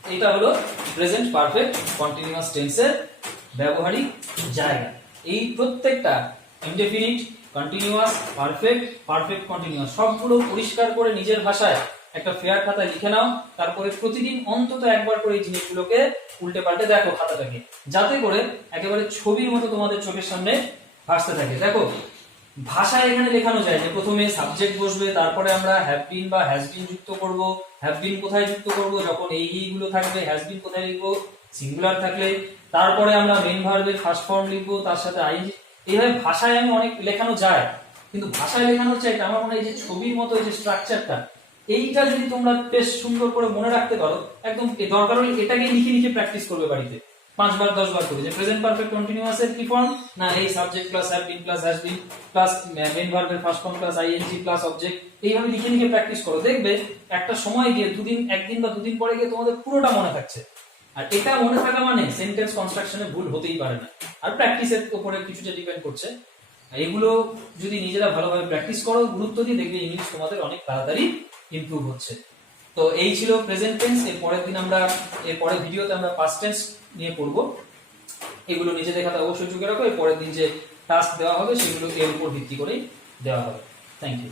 এটা হলো প্রেজেন্ট পারফেক্ট কন্টিনিউয়াস টেন্সের ব্যবহারিক জায়গা। এই প্রত্যেকটা indefinite, continuous, perfect, perfect continuous সবগুলো পরিষ্কার করে নিজের ভাষায় একটা ফেয়ার খাতায় লিখে নাও। তারপরে প্রতিদিন অন্তত একবার করে এই জিনিসগুলোকে উল্টে পাল্টে দেখো খাতাটাকে, যাতে করে একেবারে ছবির মতো তোমাদের চোখের সামনে ভাসতে থাকে। দেখো ভাষায় এখানে লেখানো যায় যে প্রথমে সাবজেক্ট বসবে, তারপরে আমরা হ্যাভ বিন বা হ্যাজ বিন যুক্ত করব। হ্যাভ বিন কোথায় যুক্ত করব? যখন এইগুলো থাকবে। হ্যাজ বিন কোথায় লিখবো? সিঙ্গুলার থাকলে। তারপরে আমরা মেইন ভার্বের ফার্স্ট ফর্ম লিখবো, তার সাথে আইএনজি। এইভাবে ভাষায় আমি অনেক লেখানো যায়, কিন্তু ভাষায় লেখানোর চাইতে আমার মনে হয় এই যে ছবির মতো এই যে স্ট্রাকচারটা, এইটা যদি তোমরা বেশ সুন্দর করে মনে রাখতে পারো, একদম দরকার হলে এটাকে লিখে লিখে প্র্যাকটিস করবে বাড়িতে 5 বার 10 বার করে, যে প্রেজেন্ট পারফেক্ট কন্টিনিউয়াস এর কি ফর্ম, না এই subject plus have been plus has been plus main ভার্বের first form plus ING plus object. এইভাবে লিখে লিখে প্র্যাকটিস করো, দেখবে একটা সময় গিয়ে একদিন বা দুদিন পরে গিয়ে তোমাদের পুরোটা মনে থাকছে। আর এটা মনে থাকা মানে সেন্টেন্স কনস্ট্রাকশনে ভুল হতেই পারে না। আর প্র্যাকটিসের উপরে কিছুটা ডিপেন্ড করছে। এগুলো যদি নিজেরা ভালোভাবে প্র্যাকটিস করো, গুরুত্ব দিয়ে, দেখবে ইংলিশ তোমাদের অনেক তাড়াতাড়ি ইমপ্রুভ হচ্ছে। তো এই ছিল প্রেজেন্ট টেন্স। এর পরের ভিডিওতে আমরা পাস্ট টেন্স নিয়ে পড়বো। এগুলো নিজেদের খাতায় অবশ্যই চুকে রাখো। এর পরের দিন যে টাস্ক দেওয়া হবে সেগুলো এর উপর ভিত্তি করেই দেওয়া হবে। Thank you.